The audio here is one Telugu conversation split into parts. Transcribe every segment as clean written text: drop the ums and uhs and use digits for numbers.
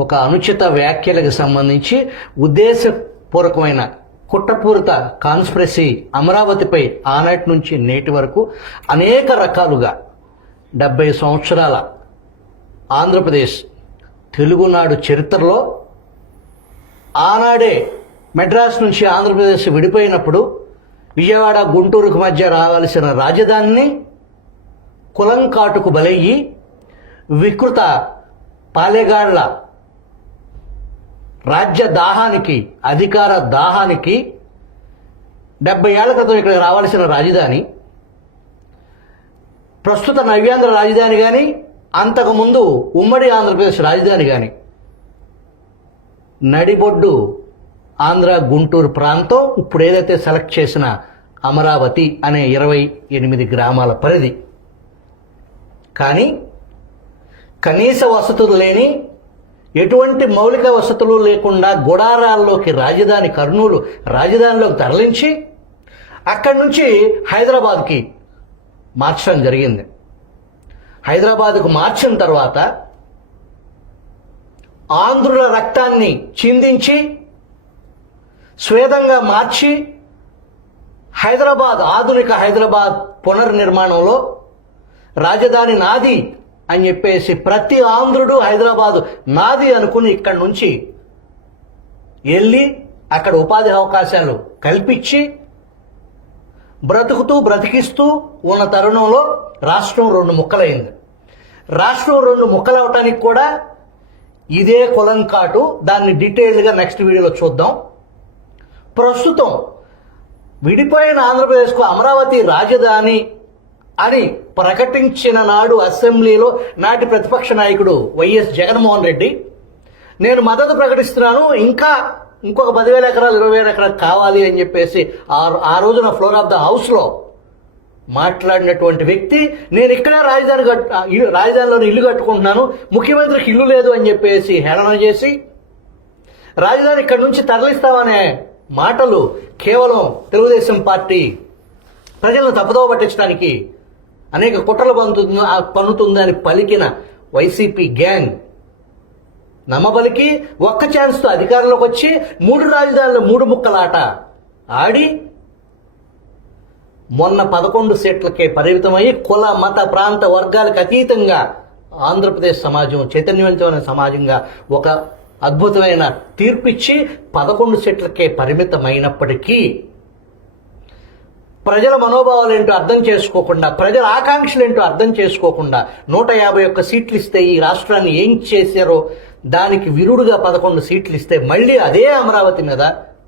ఒక అనుచిత వ్యాఖ్యలకు సంబంధించి ఉద్దేశపూర్వకమైన కుట్రపూరిత కాన్స్పిరసీ అమరావతిపై ఆనాటి నుంచి నేటి వరకు అనేక రకాలుగా 70 సంవత్సరాల ఆంధ్రప్రదేశ్ తెలుగునాడు చరిత్రలో ఆనాడే మెడ్రాస్ నుంచి ఆంధ్రప్రదేశ్ విడిపోయినప్పుడు విజయవాడ గుంటూరుకు మధ్య రావాల్సిన రాజధానిని కులంకాటుకు బలయ్యి వికృత పాలెగాళ్ల రాజ్య దాహానికి అధికార దాహానికి 70 ఏళ్ల క్రితం ఇక్కడ రావాల్సిన రాజధాని ప్రస్తుత నవ్యాంధ్ర రాజధాని కానీ అంతకుముందు ఉమ్మడి ఆంధ్రప్రదేశ్ రాజధాని కానీ నడిబొడ్డు ఆంధ్ర గుంటూరు ప్రాంతం ఇప్పుడు ఏదైతే సెలెక్ట్ చేసిన అమరావతి అనే 28 గ్రామాల పరిధి. కానీ కనీస వసతులు లేని ఎటువంటి మౌలిక వసతులు లేకుండా గుడారాల్లోకి రాజధాని కర్నూలు రాజధానిలోకి తరలించి అక్కడి నుంచి హైదరాబాద్కి మార్చడం జరిగింది. హైదరాబాద్కు మార్చిన తర్వాత ఆంధ్రుల రక్తాన్ని చిందించి స్వేదంగా మార్చి ఆధునిక హైదరాబాద్ పునర్నిర్మాణంలో రాజధాని నాది అని చెప్పేసి ప్రతి ఆంధ్రుడు హైదరాబాదు నాది అనుకుని ఇక్కడి నుంచి వెళ్ళి అక్కడ ఉపాధి అవకాశాలు కల్పించి బ్రతికిస్తూ ఉన్న తరుణంలో రాష్ట్రం 2 ముక్కలైంది. రాష్ట్రం 2 ముక్కలవటానికి కూడా ఇదే కులంకాటు. దాన్ని డీటెయిల్గా నెక్స్ట్ వీడియోలో చూద్దాం. ప్రస్తుతం విడిపోయిన ఆంధ్రప్రదేశ్కు అమరావతి రాజధాని అని ప్రకటించిన నాడు అసెంబ్లీలో నాటి ప్రతిపక్ష నాయకుడు వైఎస్ జగన్మోహన్ రెడ్డి నేను మద్దతు ప్రకటిస్తున్నాను, ఇంకొక 10,000 ఎకరాలు 20,000 ఎకరాలు కావాలి అని చెప్పేసి ఆ రోజున ఫ్లోర్ ఆఫ్ ద హౌస్లో మాట్లాడినటువంటి వ్యక్తి నేను ఇక్కడ రాజధానిలోని ఇల్లు కట్టుకుంటున్నాను, ముఖ్యమంత్రికి ఇల్లు లేదు అని చెప్పేసి హేళన చేసి రాజధాని ఇక్కడి నుంచి తరలిస్తామనే మాటలు కేవలం తెలుగుదేశం పార్టీ ప్రజలను తప్పుదోవ పట్టించడానికి అనేక కుట్రలు పన్నుతుందని పలికిన వైసీపీ గ్యాంగ్ నమ్మబలికి ఒక్క ఛాన్స్తో అధికారంలోకి వచ్చి 3 రాజధానులు 3 ముక్కలాట ఆడి మొన్న 11 సీట్లకే పరిమితమయ్యి కుల మత ప్రాంత వర్గాలకు అతీతంగా ఆంధ్రప్రదేశ్ సమాజం చైతన్యవంతమైన సమాజంగా ఒక అద్భుతమైన తీర్పిచ్చి 11 సీట్లకే పరిమితమైనప్పటికీ ప్రజల మనోభావాలు ఏంటో అర్థం చేసుకోకుండా ప్రజల ఆకాంక్షలు ఏంటో అర్థం చేసుకోకుండా 151 సీట్లు ఇస్తే ఈ రాష్ట్రాన్ని ఏం చేశారో దానికి విరుడుగా 11 సీట్లు ఇస్తే మళ్ళీ అదే అమరావతి మీద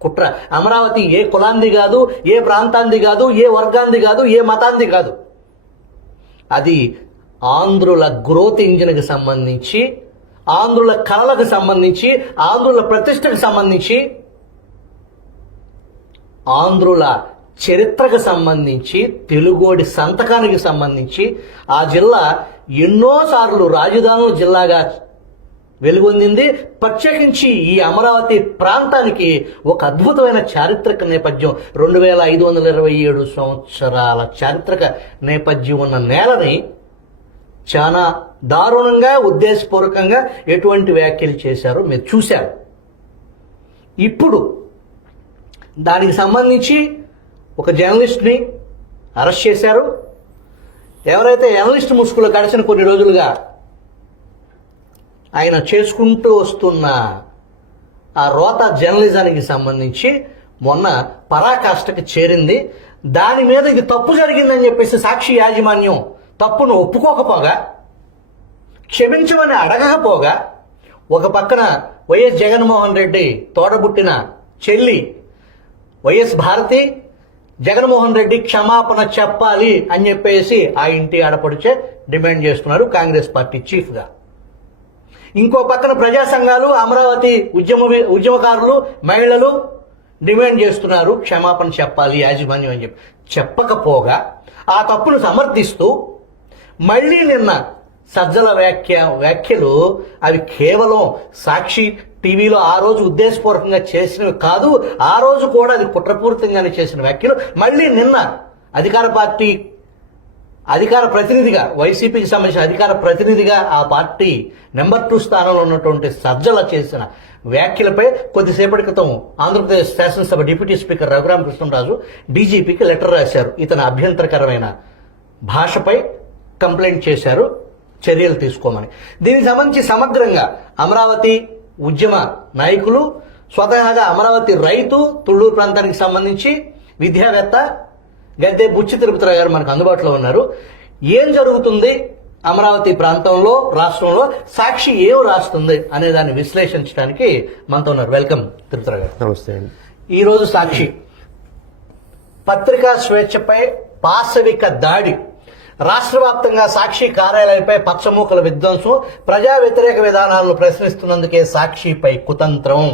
కుట్ర. అమరావతి ఏ కులాంది కాదు, ఏ ప్రాంతాంది కాదు, ఏ వర్గాంది కాదు, ఏ మతాంది కాదు. అది ఆంధ్రుల గ్రోత్ ఇంజిన్కి సంబంధించి, ఆంధ్రుల కళలకు సంబంధించి, ఆంధ్రుల ప్రతిష్టకు సంబంధించి, ఆంధ్రుల చరిత్రకు సంబంధించి, తెలుగోడి సంతకానికి సంబంధించి ఆ జిల్లా ఎన్నోసార్లు రాజధానుల జిల్లాగా వెలుగొందింది. ప్రత్యేకించి ఈ అమరావతి ప్రాంతానికి ఒక అద్భుతమైన చారిత్రక నేపథ్యం 2527 సంవత్సరాల చారిత్రక నేపథ్యం ఉన్న నేలని చాలా దారుణంగా ఉద్దేశపూర్వకంగా ఎటువంటి వ్యాఖ్యలు చేశారో మీరు చూశారు. ఇప్పుడు దానికి సంబంధించి ఒక జర్నలిస్ట్ని అరెస్ట్ చేశారు. ఎవరైతే జర్నలిస్ట్ ముసుగులో గడిచిన కొన్ని రోజులుగా ఆయన చేసుకుంటూ వస్తున్న ఆ రోత జర్నలిజానికి సంబంధించి మొన్న పరాకాష్ఠకి చేరింది. దాని మీద ఇది తప్పు జరిగిందని చెప్పేసి సాక్షి యాజమాన్యం తప్పును ఒప్పుకోకపోగా, క్షమించమని అడగకపోగా, ఒక పక్కన వైఎస్ జగన్మోహన్ రెడ్డి తోడబుట్టిన చెల్లి వైఎస్ భారతి జగన్మోహన్ రెడ్డి క్షమాపణ చెప్పాలి అని చెప్పేసి ఆ ఇంటి ఆడపడిచే డిమాండ్ చేస్తున్నారు కాంగ్రెస్ పార్టీ చీఫ్గా. ఇంకో పక్కన ప్రజా సంఘాలు, అమరావతి ఉద్యమకారులు, మహిళలు డిమాండ్ చేస్తున్నారు క్షమాపణ చెప్పాలి యాజమాన్యం అని చెప్పకపోగా ఆ తప్పును సమర్థిస్తూ మళ్ళీ నిన్న సజ్జల వ్యాఖ్యలు అవి కేవలం సాక్షి టీవీలో ఆ రోజు ఉద్దేశపూర్వకంగా చేసినవి కాదు, ఆ రోజు కూడా అది కుట్రపూరితంగానే చేసిన వ్యాఖ్యలు మళ్ళీ నిన్న అధికార పార్టీ అధికార ప్రతినిధిగా, వైసీపీకి సంబంధించిన అధికార ప్రతినిధిగా ఆ పార్టీ నెంబర్ 2 స్థానంలో ఉన్నటువంటి సజ్జల చేసిన వ్యాఖ్యలపై కొద్దిసేపటి క్రితం ఆంధ్రప్రదేశ్ శాసనసభ డిప్యూటీ స్పీకర్ రఘురామకృష్ణరాజు డీజీపీకి లెటర్ రాశారు. ఇతని అభ్యంతరకరమైన భాషపై కంప్లైంట్ చేశారు, చర్యలు తీసుకోమని. దీనికి సంబంధించి సమగ్రంగా అమరావతి ఉద్యమ నాయకులు, స్వతహాగా అమరావతి రైతు, తుళ్ళూరు ప్రాంతానికి సంబంధించి విద్యావేత్త గద్దె బుచ్చి తిరుపతిరావు గారు మనకు అందుబాటులో ఉన్నారు. ఏం జరుగుతుంది అమరావతి ప్రాంతంలో, రాష్ట్రంలో, సాక్షి ఏం రాస్తుంది అనే దాన్ని విశ్లేషించడానికి మనతో ఉన్నారు. వెల్కమ్ తిరుపతిరావు గారు. నమస్తే అండి. ఈరోజు సాక్షి పత్రికా స్వేచ్ఛపై పాశవిక దాడి, రాష్ట్ర వ్యాప్తంగా సాక్షి కార్యాలయంపై పచ్చమూకల విధ్వంసం, ప్రజా వ్యతిరేక విధానాలను ప్రశ్నిస్తున్నందుకే సాక్షిపై కుతంత్రం,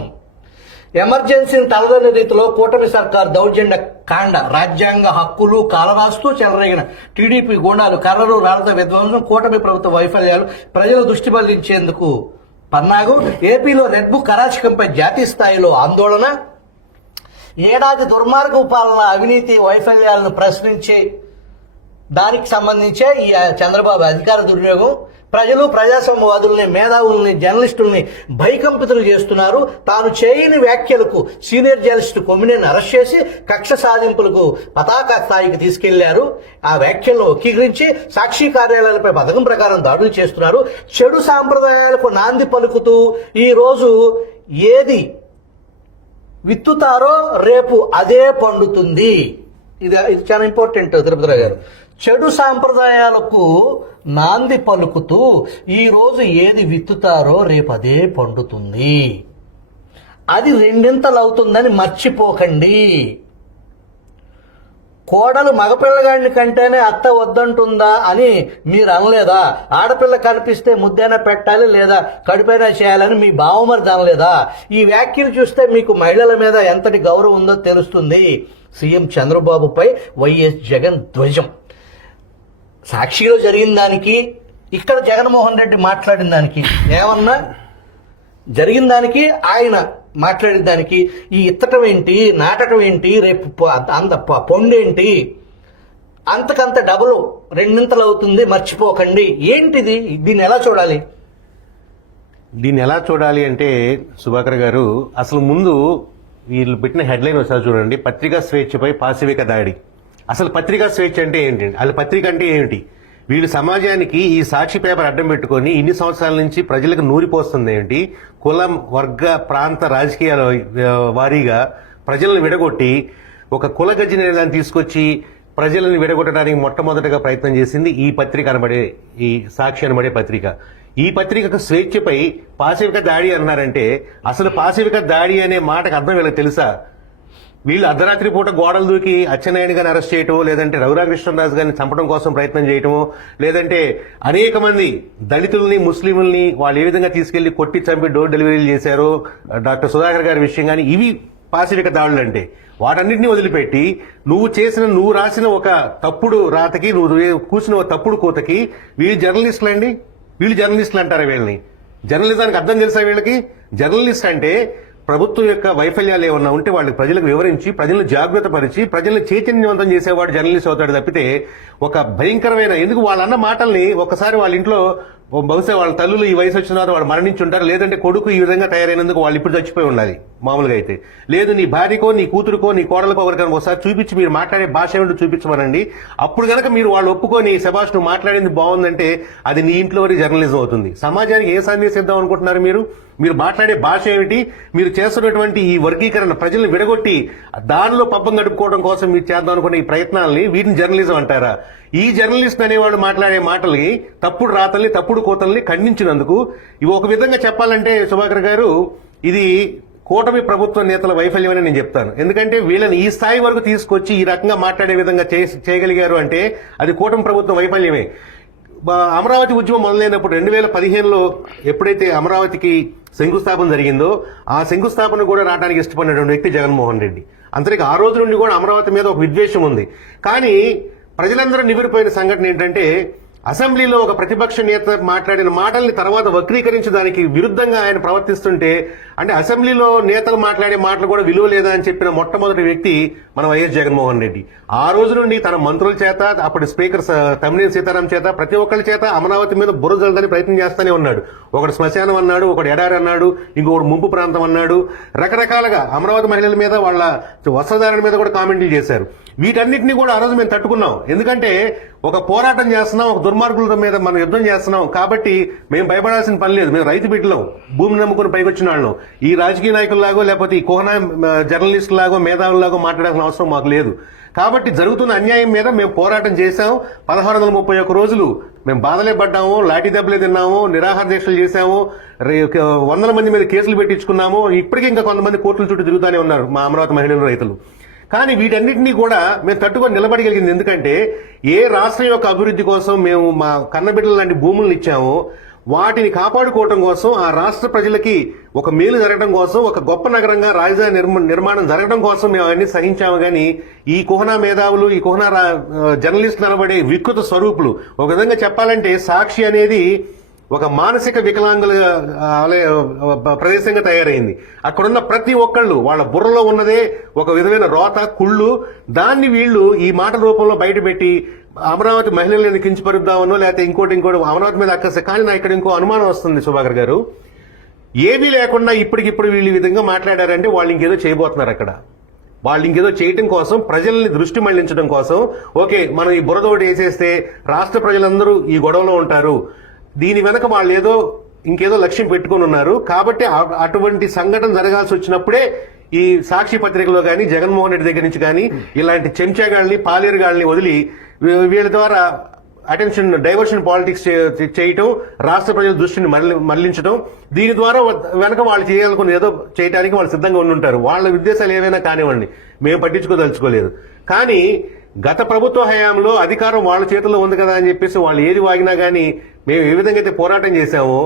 ఎమర్జెన్సీని తలదన్న రీతిలో కూటమి సర్కార్ దౌర్జన్య కాండ, రాజ్యాంగ హక్కులు కాలరాస్తూ చెలరేగిన టీడీపీ గూండాలు, కర్రలు రాళ్లతో విధ్వంసం, కూటమి ప్రభుత్వ వైఫల్యాలు, ప్రజలు దృష్టి మళ్లించేందుకు పన్నాగు, ఏపీలో రెడ్ బుక్ అరాచకంపై జాతీయ స్థాయిలో ఆందోళన, ఏడాది దుర్మార్గ పాలన, అవినీతి వైఫల్యాలను ప్రశ్నించే దానికి సంబంధించే ఈ చంద్రబాబు అధికార దుర్వినియోగం, ప్రజలు ప్రజాస్వామ్యవాదుల్ని, మేధావుల్ని, జర్నలిస్టుల్ని భయకంపితులు చేస్తున్నారు. తాను చేయని వ్యాఖ్యలకు సీనియర్ జర్నలిస్టు కొమ్మినేని అరెస్ట్ చేసి కక్ష సాధింపులకు పతాక స్థాయికి తీసుకెళ్లారు. ఆ వ్యాఖ్యలను వక్రీకరించి సాక్షి కార్యాలయాలపై పథకం ప్రకారం దాడులు చేస్తున్నారు. చెడు సాంప్రదాయాలకు నాంది పలుకుతూ ఈ రోజు ఏది విత్తుతారో రేపు అదే పండుతుంది. ఇది చాలా ఇంపార్టెంట్ తిరుపతిరావు గారు. చెడు సాంప్రదాయాలకు నాంది పలుకుతూ ఈ రోజు ఏది విత్తుతారో రేపు అదే పండుతుంది, అది రెండింతలవుతుందని మర్చిపోకండి. కోడలు మగపిల్లగాడిని కంటేనే అత్త వద్దంటుందా అని మీరు అనలేదా? ఆడపిల్ల కనిపిస్తే ముద్దైనా పెట్టాలి లేదా కడుపైనా చేయాలని మీ బావమరిది అనలేదా? ఈ వ్యాఖ్యలు చూస్తే మీకు మహిళల మీద ఎంతటి గౌరవం ఉందో తెలుస్తుంది. సీఎం చంద్రబాబుపై వైఎస్ జగన్ ధ్వజం. సాక్షిలో జరిగిన దానికి, ఇక్కడ జగన్మోహన్ రెడ్డి మాట్లాడిన దానికి ఏమన్నా, జరిగిన దానికి ఆయన మాట్లాడిన దానికి ఈ ఇత్తటం ఏంటి, నాటకం ఏంటి, రేపు అంత పొండేంటి, అంతకంత డబుల్ రెండింతలు అవుతుంది, మర్చిపోకండి. ఏంటిది? దీన్ని ఎలా చూడాలి? దీన్ని ఎలా చూడాలి అంటే సుభాకర్ గారు, అసలు ముందు వీళ్ళు పెట్టిన హెడ్లైన్ ఒకసారి చూడండి. పత్రికా స్వేచ్ఛపై పాశవిక దాడి. అసలు పత్రికా స్వేచ్ఛ అంటే ఏంటి? అసలు పత్రిక అంటే ఏమిటి? వీళ్ళు సమాజానికి ఈ సాక్షి పేపర్ అడ్డం పెట్టుకొని ఇన్ని సంవత్సరాల నుంచి ప్రజలకు నూరిపోస్తుంది ఏంటి? కులం, వర్గ, ప్రాంత, రాజకీయాల వారీగా ప్రజలను విడగొట్టి ఒక కుల గజ్జిని దాన్ని తీసుకొచ్చి ప్రజలను విడగొట్టడానికి మొట్టమొదటిగా ప్రయత్నం చేసింది ఈ పత్రిక అనబడే, ఈ సాక్షి అనబడే పత్రిక. ఈ పత్రికకు స్వేచ్ఛపై పాశవిక దాడి అన్నారంటే అసలు పాశవిక దాడి అనే మాటకు అర్థం వీళ్ళకి తెలుసా? వీళ్ళు అర్ధరాత్రి పూట గోడలు దూకి అచ్చెన్నాయుడు గారిని అరెస్ట్ చేయటం, లేదంటే రఘురామకృష్ణరాజు గారిని చంపడం కోసం ప్రయత్నం చేయటము, లేదంటే అనేక మంది దళితుల్ని, ముస్లింలని వాళ్ళు ఏ విధంగా తీసుకెళ్లి కొట్టి చంపి డోర్ డెలివరీలు చేశారో, డాక్టర్ సుధాకర్ గారి విషయం కానీ, ఇవి పాశవిక దాడులు అంటే. వాటన్నింటినీ వదిలిపెట్టి నువ్వు రాసిన ఒక తప్పుడు రాతకి, నువ్వు కూర్చున్న ఒక తప్పుడు కూతకి వీళ్ళు జర్నలిస్టులు అండి. వీళ్ళు జర్నలిస్టులు అంటారా వీళ్ళని? జర్నలిజానికి అర్థం తెలుసా వీళ్ళకి? జర్నలిస్ట్ అంటే ప్రభుత్వం యొక్క వైఫల్యాలు ఏమన్నా ఉంటే వాళ్ళకి ప్రజలకు వివరించి, ప్రజలను జాగ్రత్త పరిచి, ప్రజలను చైతన్యవంతం చేసేవాడు జర్నలిస్ట్ అవుతాడు తప్పితే ఒక భయంకరమైన, ఎందుకు వాళ్ళన్న మాటల్ని ఒకసారి వాళ్ళ ఇంట్లో బహుశా వాళ్ళ తల్లులు ఈ వయసు వచ్చిన తర్వాత వాళ్ళు మరణించి ఉంటారు, లేదంటే కొడుకు ఈ విధంగా తయారైనందుకు వాళ్ళు ఇప్పుడు చచ్చిపోయి ఉండాలి మామూలుగా అయితే. లేదు నీ భార్యకో, నీ కూతురుకో, నీ కోడలకో ఒకరికైనా ఒకసారి చూపించి మీరు మాట్లాడే భాష ఏమిటో చూపించమనండి. అప్పుడు గనక మీరు వాళ్ళు ఒప్పుకొని శభాష్ నువ్వు మాట్లాడింది బాగుందంటే అది నీ ఇంట్లో వరకు జర్నలిజం అవుతుంది. సమాజానికి ఏ సందేశం ఇద్దాం అనుకుంటున్నారు మీరు? మీరు మాట్లాడే భాష ఏమిటి? మీరు చేస్తున్నటువంటి ఈ వర్గీకరణ, ప్రజలను విడగొట్టి దానిలో పబ్బం గడుపుకోవడం కోసం మీరు చేద్దాం అనుకునే ఈ ప్రయత్నాలని వీటిని జర్నలిజం అంటారా? ఈ జర్నలిస్ట్ అనేవాళ్ళు మాట్లాడే మాటల్ని, తప్పుడు రాతల్ని, తప్పుడు కోతల్ని ఖండించినందుకు ఇవి ఒక విధంగా చెప్పాలంటే సుభాకర్ గారు, ఇది కూటమి ప్రభుత్వ నేతల వైఫల్యం అని నేను చెప్తాను. ఎందుకంటే వీళ్ళని ఈ స్థాయి వరకు తీసుకొచ్చి ఈ రకంగా మాట్లాడే విధంగా చేయగలిగారు అంటే అది కూటమి ప్రభుత్వం వైఫల్యమే. అమరావతి ఉద్యమం మొదలైనప్పుడు 2015లో ఎప్పుడైతే అమరావతికి శంకుస్థాపన జరిగిందో ఆ శంకుస్థాపన కూడా రావడానికి ఇష్టపడినటువంటి వ్యక్తి జగన్మోహన్ రెడ్డి. అంతరికి ఆ రోజు నుండి కూడా అమరావతి మీద ఒక విద్వేషం ఉంది. కానీ ప్రజలందరూ నివిరిపోయిన సంఘటన ఏంటంటే అసెంబ్లీలో ఒక ప్రతిపక్ష నేత మాట్లాడిన మాటల్ని తర్వాత వక్రీకరించి దానికి విరుద్ధంగా ఆయన ప్రవర్తిస్తుంటే, అంటే అసెంబ్లీలో నేతలు మాట్లాడే మాటలు కూడా విలువ లేదా అని చెప్పిన మొట్టమొదటి వ్యక్తి మన వైఎస్ జగన్మోహన్ రెడ్డి. ఆ రోజు నుండి తన మంత్రుల చేత, అప్పటి స్పీకర్ తమ్మినేని సీతారాం చేత, ప్రతి ఒక్కరి చేత అమరావతి మీద బురద జల్లడానికి ప్రయత్నం చేస్తూనే ఉన్నాడు. ఒకడు శ్మశానం అన్నాడు, ఒకడు ఎడారి అన్నాడు, ఇంకొకడు ముంపు ప్రాంతం అన్నాడు. రకరకాలుగా అమరావతి మహిళల మీద, వాళ్ళ వస్త్రధారణ మీద కూడా కామెంట్లు చేశారు. వీటన్నిటిని కూడా ఆ రోజు మేము తట్టుకున్నాం. ఎందుకంటే ఒక పోరాటం చేస్తున్నాం, ఒక దుర్మార్గుల మీద మనం యుద్ధం చేస్తున్నాం కాబట్టి మేము భయపడాల్సిన పని లేదు. మేము రైతు బిడ్డలం, భూమిని నమ్ముకుని పైకొచ్చిన వాళ్ళం. ఈ రాజకీయ నాయకుల్లాగో లేకపోతే ఈ కోహనా జర్నలిస్టులాగో మేధావుల్లాగో మాట్లాడాల్సిన అవసరం మాకు లేదు. కాబట్టి జరుగుతున్న అన్యాయం మీద మేము పోరాటం చేశాం. 1631 రోజులు మేము బాధలే పడ్డాము, లాఠీ దెబ్బలే తిన్నాము, నిరాహార దీక్షలు చేశాము, వందల మంది మీద కేసులు పెట్టించుకున్నాము. ఇప్పటికీ ఇంకా కొంతమంది కోర్టుల చుట్టూ తిరుగుతూనే ఉన్నారు మా అమరావతి మహిళలు, రైతులు. కానీ వీటన్నిటినీ కూడా మేము తట్టుకొని నిలబడగలిగింది ఎందుకంటే ఏ రాష్ట్రం యొక్క అభివృద్ధి కోసం మేము మా కన్నబిడ్డల లాంటి భూములను ఇచ్చామో వాటిని కాపాడుకోవడం కోసం, ఆ రాష్ట్ర ప్రజలకి ఒక మేలు జరగడం కోసం, ఒక గొప్ప నగరంగా రాజధాని నిర్మాణం జరగడం కోసం మేము అవన్నీ సహించాము. కానీ ఈ కుహనా మేధావులు, ఈ కుహనా జర్నలిస్టులు అనబడే వికృత స్వరూపులు, ఒక విధంగా చెప్పాలంటే సాక్షి అనేది ఒక మానసిక వికలాంగుల ప్రదేశంగా తయారైంది. అక్కడున్న ప్రతి ఒక్కళ్ళు వాళ్ళ బుర్రలో ఉన్నదే ఒక విధమైన రోత, కుళ్ళు. దాన్ని వీళ్ళు ఈ మాట రూపంలో బయటపెట్టి అమరావతి మహిళలను కించపరుద్దామనో లేకపోతే ఇంకోటి అమరావతి మీద అక్కసే. కానీ నాకు ఇక్కడ ఇంకో అనుమానం వస్తుంది సుభాకర్ గారు. ఏమీ లేకుండా ఇప్పటికిప్పుడు వీళ్ళు ఈ విధంగా మాట్లాడారంటే వాళ్ళు ఇంకేదో చేయబోతున్నారు అక్కడ. వాళ్ళు ఇంకేదో చేయటం కోసం, ప్రజల్ని దృష్టి మళ్లించడం కోసం, ఓకే మనం ఈ బురద ఒకటి వేసేస్తే రాష్ట్ర ప్రజలందరూ ఈ గొడవలో ఉంటారు, దీని వెనక వాళ్ళు ఏదో ఇంకేదో లక్ష్యం పెట్టుకుని ఉన్నారు కాబట్టి అటువంటి సంఘటన జరగాల్సి వచ్చినప్పుడే ఈ సాక్షి పత్రికలో కానీ, జగన్మోహన్ రెడ్డి దగ్గర నుంచి కానీ ఇలాంటి చెంచాగాళ్ళని, పాలేరుగాళ్ళని వదిలి వీళ్ళ ద్వారా డైవర్షన్ పాలిటిక్స్ చేయటం, రాష్ట్ర ప్రజల దృష్టిని మళ్లించడం, దీని ద్వారా వెనక వాళ్ళు చేయాలనుకుని ఏదో చేయడానికి వాళ్ళు సిద్ధంగా ఉండుంటారు. వాళ్ళ ఉద్దేశాలు ఏవైనా కానివ్వండి, మేము పట్టించుకోదలుచుకోలేదు. కానీ గత ప్రభుత్వ హయాంలో అధికారం వాళ్ళ చేతుల్లో ఉంది కదా అని చెప్పేసి వాళ్ళు ఏది వాగినా గానీ మేము ఏ విధంగా అయితే పోరాటం చేశామో,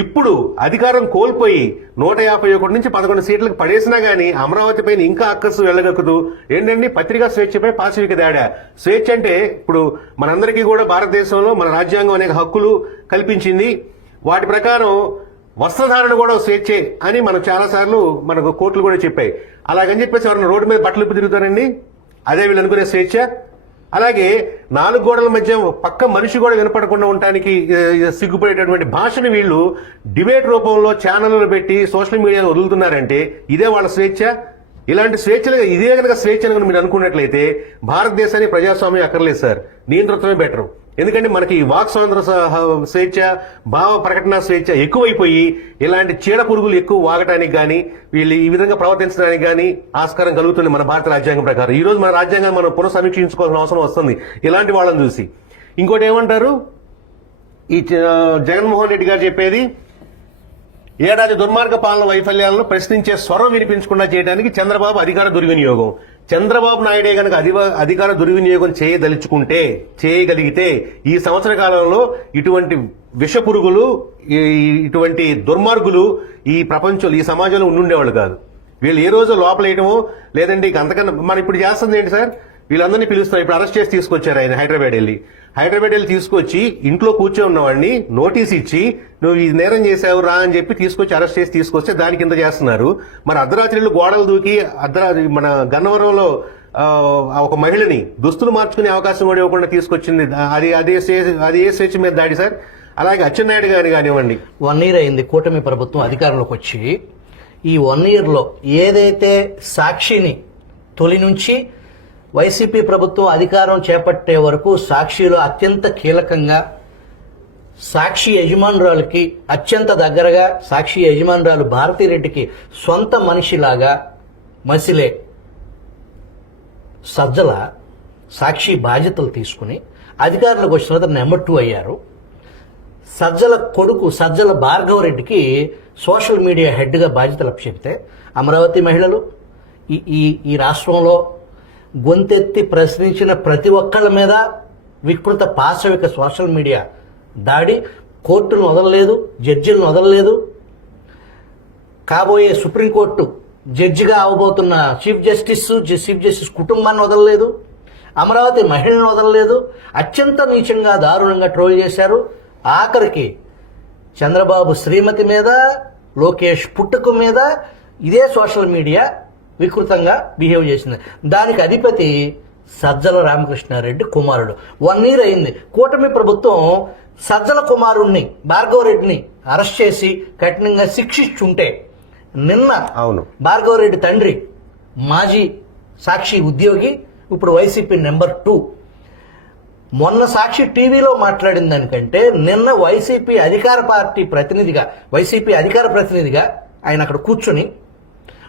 ఇప్పుడు అధికారం కోల్పోయి 151 నుంచి 11 సీట్లకు పడేసినా గానీ అమరావతి పైన ఇంకా అక్కసు వెళ్ళగక్కుతూ ఏంటండి పత్రికా స్వేచ్ఛపై పాశవిక దాడా. స్వేచ్ఛ అంటే ఇప్పుడు మనందరికీ కూడా భారతదేశంలో మన రాజ్యాంగం అనేక హక్కులు కల్పించింది. వాటి ప్రకారం వస్త్రధారణ కూడా స్వేచ్ఛే అని మనం చాలాసార్లు మనకు కోర్టులు కూడా చెప్పాయి. అలాగని చెప్పేసి ఎవరైనా రోడ్డు మీద బట్టలు ఇప్పి తిరుగుతారండి, అదే వీళ్ళు అనుకునే స్వేచ్ఛ. అలాగే 4 గోడల మధ్య పక్క మనిషి కూడా వినపడకుండా ఉండటానికి సిగ్గుపడేటటువంటి భాషను వీళ్ళు డిబేట్ రూపంలో ఛానళ్లు పెట్టి సోషల్ మీడియాలో వదులుతున్నారంటే ఇదే వాళ్ళ స్వేచ్ఛ. ఇలాంటి స్వేచ్ఛలు ఇదే కనుక స్వేచ్ఛ మీరు అనుకున్నట్లయితే భారతదేశానికి ప్రజాస్వామ్యం అక్కర్లేదు సార్, నియంతృత్వమే బెటరు. ఎందుకంటే మనకి వాక్ స్వాతంత్ర స్వేచ్ఛ, భావ ప్రకటన స్వేచ్ఛ ఎక్కువైపోయి ఇలాంటి చీడ పురుగులు ఎక్కువ వాగటానికి కానీ, వీళ్ళు ఈ విధంగా ప్రవర్తించడానికి కానీ ఆస్కారం కలుగుతుంది మన భారత రాజ్యాంగం ప్రకారం. ఈ రోజు మన రాజ్యాంగాన్ని మనం పునఃసమీక్షించుకోవాల్సిన అవసరం వస్తుంది ఇలాంటి వాళ్ళని చూసి. ఇంకోటి ఏమంటారు, ఈ జగన్మోహన్ రెడ్డి గారు చెప్పేది ఏడాది దుర్మార్గ పాలన వైఫల్యాలను ప్రశ్నించే స్వరం వినిపించకుండా చేయడానికి చంద్రబాబు అధికార దుర్వినియోగం. చంద్రబాబు నాయుడే గనక అధికార దుర్వినియోగం చేయగలిగితే ఈ సంవత్సర కాలంలో ఇటువంటి విష పురుగులు, ఇటువంటి దుర్మార్గులు ఈ ప్రపంచంలో, ఈ సమాజంలో ఉండుండేవాళ్ళు కాదు. వీళ్ళు ఏ రోజు లోపలేయటమో లేదంటే ఇక అంతకన్నా మనం ఇప్పుడు చేస్తుంది ఏంటి సార్, వీళ్ళందరినీ పిలుస్తారు. ఇప్పుడు అరెస్ట్ చేసి తీసుకొచ్చారు ఆయన హైదరాబాద్ వెళ్ళి తీసుకొచ్చి ఇంట్లో కూర్చొని ఉన్నవాడిని నోటీస్ ఇచ్చి నువ్వు ఈ నేరం చేశావు రా అని చెప్పి తీసుకొచ్చి అరెస్ట్ చేసి తీసుకొస్తే దాని కింద చేస్తున్నారు. మరి అర్ధరాత్రిళ్ళు గోడలు దూకి మన గన్నవరంలో ఒక మహిళని దుస్తులు మార్చుకునే అవకాశం కూడా ఇవ్వకుండా తీసుకొచ్చింది. అది ఏ స్వేచ్ఛ మీద దాడి సార్. అలాగే అచ్చెన్నాయుడు గారిని కానివ్వండి, 1 year అయింది కూటమి ప్రభుత్వం అధికారంలోకి వచ్చి. ఈ 1 yearలో ఏదైతే సాక్షిని తొలి నుంచి వైసీపీ ప్రభుత్వం అధికారం చేపట్టే వరకు సాక్షిలో అత్యంత కీలకంగా, సాక్షి యజమానురాలకి అత్యంత దగ్గరగా, సాక్షి యజమానురాలు భారతిరెడ్డికి సొంత మనిషిలాగా మసిలే సజ్జల సాక్షి బాధ్యతలు తీసుకుని అధికారంలోకి వచ్చిన తర్వాత నెంబర్ 2 అయ్యారు. సజ్జల కొడుకు సజ్జల భార్గవరెడ్డికి సోషల్ మీడియా హెడ్గా బాధ్యతలు అప్పచెప్తే అమరావతి మహిళలు ఈ రాష్ట్రంలో గొంతెత్తి ప్రశ్నించిన ప్రతి ఒక్కళ్ళ మీద వికృత పాశవిక సోషల్ మీడియా దాడి. కోర్టును వదలలేదు, జడ్జిలను వదలలేదు, కాబోయే సుప్రీంకోర్టు జడ్జిగా అవబోతున్న చీఫ్ జస్టిస్ కుటుంబాన్ని వదలలేదు. అమరావతి మహిళలను వదలలేదు, అత్యంత నీచంగా దారుణంగా ట్రోల్ చేశారు. ఆఖరికి చంద్రబాబు శ్రీమతి మీద, లోకేష్ పుట్టుక మీద ఇదే సోషల్ మీడియా వికృతంగా బిహేవ్ చేసింది. దానికి అధిపతి సజ్జల రామకృష్ణారెడ్డి కుమారుడు. 1 year అయింది. కూటమి ప్రభుత్వం సజ్జల కుమారుణ్ణి భార్గవరెడ్డిని అరెస్ట్ చేసి కఠినంగా శిక్షించుంటే నిన్న అవును భార్గవరెడ్డి తండ్రి మాజీ సాక్షి ఉద్యోగి, ఇప్పుడు వైసీపీ నెంబర్ 2, మొన్న సాక్షి టీవీలో మాట్లాడిన దానికంటే నిన్న వైసీపీ అధికార ప్రతినిధిగా ఆయన అక్కడ కూర్చొని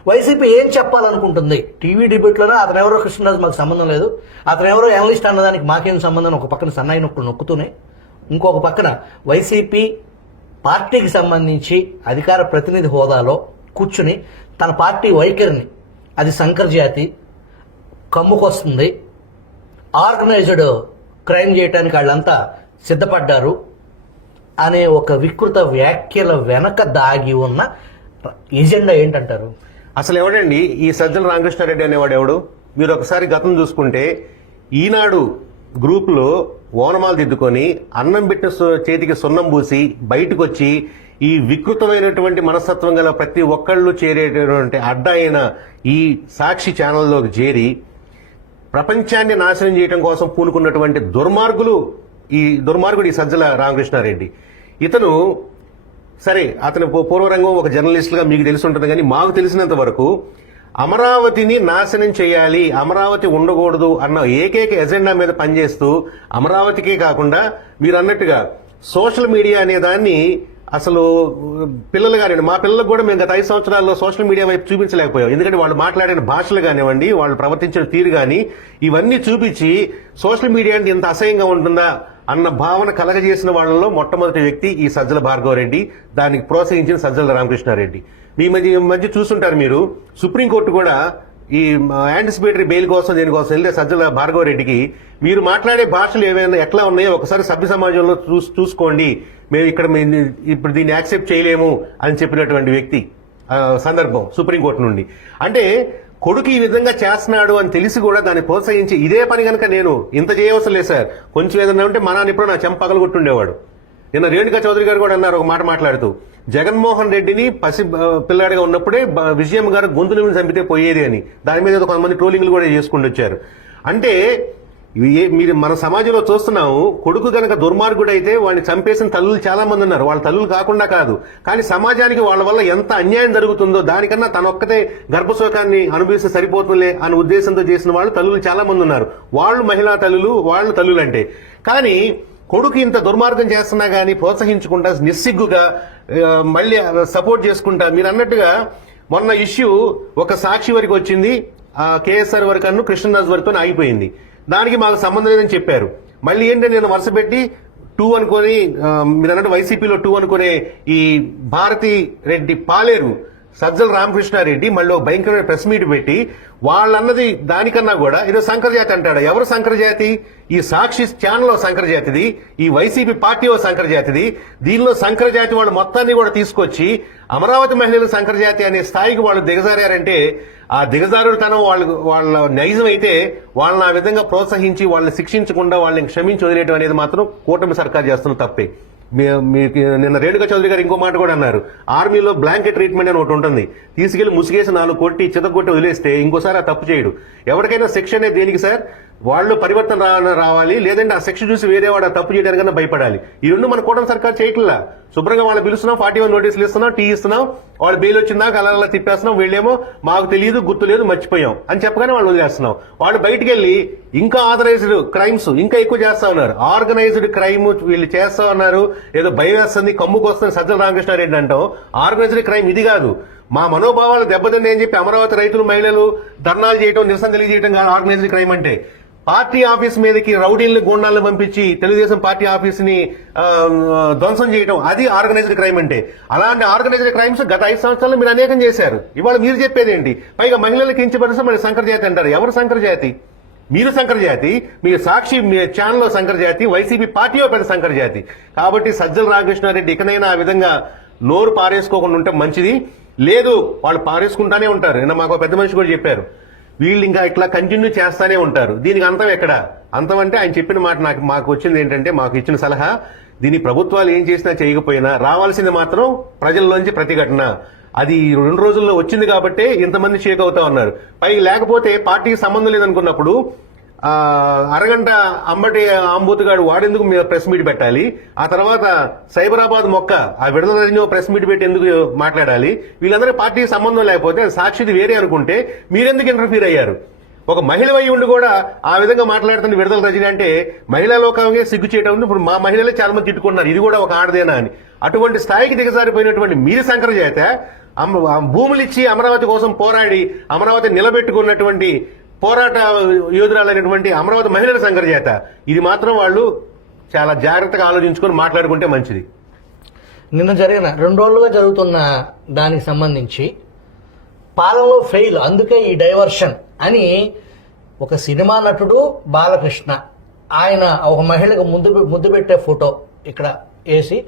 వైసీపీ ఏం చెప్పాలనుకుంటుంది టీవీ డిబేట్లోనే, అతనెవరో కృష్ణరాజు మాకు సంబంధం లేదు, అతనెవరో అనలిస్ట్ అన్నదానికి మాకేం సంబంధం, ఒక పక్కన సన్నాయి నొక్కులు నొక్కుతూనే ఇంకొక పక్కన వైసీపీ పార్టీకి సంబంధించి అధికార ప్రతినిధి హోదాలో కూర్చుని తన పార్టీ వైఖరిని, అది సంకరజాతి, కమ్ముకొస్తుంది, ఆర్గనైజ్డ్ క్రైమ్ చేయడానికి వాళ్ళంతా సిద్ధపడ్డారు అనే ఒక వికృత వ్యాఖ్యల వెనక దాగి ఉన్న ఎజెండా ఏంటంటారు? అసలు ఎవడండి ఈ సజ్జల రామకృష్ణారెడ్డి అనేవాడు ఎవడు? మీరు ఒకసారి గతం చూసుకుంటే ఈనాడు గ్రూపులో ఓనమాలు దిద్దుకొని అన్నం పెట్టిన చేతికి సున్నం పూసి బయటకు వచ్చి ఈ వికృతమైనటువంటి మనస్తత్వం గల ప్రతి ఒక్కళ్ళు చేరేటటువంటి అడ్డా అయిన ఈ సాక్షి ఛానల్లోకి చేరి ప్రపంచాన్ని నాశనం చేయడం కోసం పూనుకున్నటువంటి దుర్మార్గుడు ఈ సజ్జల రామకృష్ణారెడ్డి. ఇతను సరే, అతని పూర్వరంగం ఒక జర్నలిస్టుగా మీకు తెలిసి ఉంటుంది, కానీ మాకు తెలిసినంత వరకు అమరావతిని నాశనం చేయాలి, అమరావతి ఉండకూడదు అన్న ఏకైక ఎజెండా మీద పనిచేస్తూ అమరావతికే కాకుండా మీరు అన్నట్టుగా సోషల్ మీడియా అనే దాన్ని అసలు పిల్లలు కానివ్వండి, మా పిల్లలకు కూడా మేము గత 5 సంవత్సరాల్లో సోషల్ మీడియా వైపు చూపించలేకపోయాం. ఎందుకంటే వాళ్ళు మాట్లాడిన భాషలు కానివ్వండి, వాళ్ళు ప్రవర్తించిన తీరు కానీ ఇవన్నీ చూపించి సోషల్ మీడియా అంటే ఇంత అసహ్యంగా ఉంటుందా అన్న భావన కలగజేసిన వాళ్ళలో మొట్టమొదటి వ్యక్తి ఈ సజ్జల భార్గవరెడ్డి, దానికి ప్రోత్సహించిన సజ్జల రామకృష్ణారెడ్డి. మీ మధ్య చూస్తుంటారు మీరు, సుప్రీంకోర్టు కూడా ఈ యాంటిసిపేటరీ బెయిల్ కోసం దేనికోసం వెళ్తే సజ్జల భార్గవరెడ్డికి మీరు మాట్లాడే భాషలు ఏమైనా ఎట్లా ఉన్నాయో ఒకసారి సభ్య సమాజంలో చూసుకోండి, మేము ఇక్కడ ఇప్పుడు దీన్ని యాక్సెప్ట్ చేయలేము అని చెప్పినటువంటి వ్యక్తి సందర్భం సుప్రీంకోర్టు నుండి. అంటే కొడుకు ఈ విధంగా చేస్తున్నాడు అని తెలిసి కూడా దాన్ని ప్రోత్సహించి ఇదే పని కనుక నేను ఇంత చేయవలసిన లేదు సార్, కొంచెం ఏదన్నా ఉంటే మా నాన్న ఇప్పుడు నా చెంప పగలగొట్టుండేవాడు. నిన్న రేణుకా చౌదరి గారు కూడా అన్నారు ఒక మాట మాట్లాడుతూ, జగన్మోహన్ రెడ్డిని పసి పిల్లాడిగా ఉన్నప్పుడే విజయమ్మ గారు గొంతుల మీద చంపితే పోయేది అని, దాని మీద కొంతమంది ట్రోలింగ్లు కూడా చేసుకుంటూ వచ్చారు. అంటే మీరు మన సమాజంలో చూస్తున్నాము, కొడుకు గనక దుర్మార్గుడైతే వాడిని చంపేసిన తల్లులు చాలా మంది ఉన్నారు. వాళ్ళ తల్లులు కాకుండా కాదు, కానీ సమాజానికి వాళ్ళ వల్ల ఎంత అన్యాయం జరుగుతుందో దానికన్నా తనొక్కతే గర్భశోకాన్ని అనుభవిస్తే సరిపోతుందిలే అనే ఉద్దేశంతో చేసిన వాళ్ళు తల్లులు చాలా మంది ఉన్నారు. వాళ్ళు మహిళా తల్లులు, వాళ్ళు తల్లులు అంటే. కానీ కొడుకు ఇంత దుర్మార్గం చేస్తున్నా గానీ ప్రోత్సహించకుండా నిస్సిగ్గుగా మళ్ళీ సపోర్ట్ చేసుకుంటా, మీరు అన్నట్టుగా మొన్న ఇష్యూ ఒక సాక్షి వరకు వచ్చింది, కేఎస్ఆర్ వరకు అన్ను కృష్ణరాజు వరకుతో ఆగిపోయింది. దానికి మాకు సంబంధం లేదని చెప్పారు. మళ్ళీ ఏంటంటే నేను వరుస పెట్టి 2 అనుకుని, మీరు అన్నట్టు వైసీపీలో 2 అనుకునే ఈ భారతి రెడ్డి పాలేరు సజ్జల రామకృష్ణారెడ్డి మళ్ళీ భయంకరమైన ప్రెస్ మీట్ పెట్టి వాళ్ళన్నది దానికన్నా కూడా ఏదో సంకరజాతి అంటాడు. ఎవరు సంకరజాతి? ఈ సాక్షి ఛానల్లో సంకరజాతిది, ఈ వైసీపీ పార్టీ సంకరజాతిది. దీనిలో సంకరజాతి వాళ్ళు మొత్తాన్ని కూడా తీసుకొచ్చి అమరావతి మహిళలు సంకరజాతి అనే స్థాయికి వాళ్ళు దిగజారంటే, ఆ దిగజారుడుతనం వాళ్ళ నైజం అయితే వాళ్ళని ఆ విధంగా ప్రోత్సహించి వాళ్ళని శిక్షించకుండా వాళ్ళని క్షమించి వదిలేయడం అనేది మాత్రం కూటమి సర్కార్ చేస్తున్న తప్పే. మీకు నిన్న రేణుకా చౌదరి గారు ఇంకో మాట కూడా అన్నారు, ఆర్మీలో బ్లాంకెట్ ట్రీట్మెంట్ అని ఒకటి ఉంటుంది, తీసుకెళ్లి ముసిగేసి 4 కొట్టి చితకొట్టి వదిలేస్తే ఇంకోసారి ఆ తప్పు చేయడు. ఎవరికైనా శిక్ష అనేది దేనికి సార్? వాళ్ళు పరివర్తన రావాలి, లేదంటే ఆ శిక్ష చూసి వేరే వాడు ఆ తప్పు చేయడానికన్నా భయపడాలి. ఈ రెండు మన కూటమి సర్కార్ చేయట్లా. శుభ్రంగా వాళ్ళు పిలుస్తున్నాం, 41 నోటీసులు ఇస్తున్నాం, టీ ఇస్తున్నాం, వాళ్ళు బెయిల్ వచ్చిందాక అలా తిప్పేస్తున్నాం, వీళ్ళేమో మాకు తెలియదు, గుర్తు లేదు, మర్చిపోయాం అని చెప్పగానే వాళ్ళు వదిలేస్తున్నాం. వాళ్ళు బయటికి వెళ్లి ఇంకా ఆథరైజ్డ్ క్రైమ్స్ ఇంకా ఎక్కువ చేస్తా ఉన్నారు. ఆర్గనైజ్డ్ క్రైమ్ వీళ్ళు చేస్తా ఉన్నారు, ఏదో భయం వేస్తుంది, కమ్ముకు వస్తుంది సజ్జల రామకృష్ణారెడ్డి అంటాం. ఆర్గనైజ్డ్ క్రైమ్ ఇది కాదు. మా మనోభావాలు దెబ్బతింది అని చెప్పి అమరావతి రైతులు, మహిళలు ధర్నాలు చేయడం, నిరసన తెలియజేయడం కాదు ఆర్గనైజ్డ్ క్రైమ్ అంటే. పార్టీ ఆఫీస్ మీదకి రౌడీలను, గూండాలను పంపించి తెలుగుదేశం పార్టీ ఆఫీస్ ని ధ్వంసం చేయడం, అది ఆర్గనైజ్డ్ క్రైమ్ అంటే. అలాంటి ఆర్గనైజ్డ్ క్రైమ్స్ గత 5 సంవత్సరాలు మీరు అనేకం చేశారు. ఇవాళ మీరు చెప్పేది ఏంటి? పైగా మహిళలకు కించపరిస్తే మళ్ళీ సంకరజాతి అంటారు. ఎవరు సంకరజాతి? మీరు సంకరజాతి, మీ సాక్షి మీ ఛానల్లో సంకరజాతి, వైసీపీ పార్టీలో పెద్ద సంకరజాతి. కాబట్టి సజ్జల రామకృష్ణారెడ్డి ఇకనైనా ఆ విధంగా నోరు పారేసుకోకుండా ఉంటే మంచిది. లేదు, వాళ్ళు పారేసుకుంటానే ఉంటారు. నిన్న మాకు పెద్ద మనిషి కూడా చెప్పారు, వీళ్ళు ఇంకా ఇట్లా కంటిన్యూ చేస్తానే ఉంటారు. దీనికి అంతం ఎక్కడ? అంతం అంటే ఆయన చెప్పిన మాట మాకు వచ్చింది ఏంటంటే, మాకు ఇచ్చిన సలహా, దీని ప్రభుత్వాలు ఏం చేసినా చేయకపోయినా రావాల్సింది మాత్రం ప్రజల్లోంచి ప్రతిఘటన. అది 2 రోజుల్లో వచ్చింది కాబట్టే ఇంతమంది షేక్ అవుతా ఉన్నారు. పైకి లేకపోతే పార్టీకి సంబంధం లేదనుకున్నప్పుడు అరగంట అంబటి ఆంబూతుగాడు వాడెందుకు ప్రెస్ మీట్ పెట్టాలి? ఆ తర్వాత సైబరాబాద్ మొక్క ఆ విడుదల రజనీ ప్రెస్ మీట్ పెట్టి ఎందుకు మాట్లాడాలి? వీళ్ళందరూ పార్టీకి సంబంధం లేకపోతే సాక్షిది వేరే అనుకుంటే మీరెందుకు ఇంటర్ఫీర్ అయ్యారు? ఒక మహిళ అయి ఉండి కూడా ఆ విధంగా మాట్లాడుతున్న విడుదల రజనీ అంటే మహిళా లోకంగా సిగ్గు చేయటం ఉంది. ఇప్పుడు మా మహిళలే చాలా మంది తిట్టుకున్నారు, ఇది కూడా ఒక ఆడదేనా అని. అటువంటి స్థాయికి దిగజారిపోయినటువంటి మీరు శంకర చేత భూములు ఇచ్చి అమరావతి కోసం పోరాడి అమరావతి నిలబెట్టుకున్నటువంటి పోరాట యోధురాలైనటువంటి అమరావతి మహిళల శంకర చేత ఇది మాత్రం వాళ్ళు చాలా జాగ్రత్తగా ఆలోచించుకొని మాట్లాడుకుంటే మంచిది. నిన్న జరిగిన 2 రోజులుగా జరుగుతున్న దానికి సంబంధించి పాలనలో ఫెయిల్, అందుకే ఈ డైవర్షన్ అని ఒక సినిమా నటుడు బాలకృష్ణ ఆయన ఒక మహిళకు ముద్దు పెట్టే ఫోటో ఇక్కడ వేసి,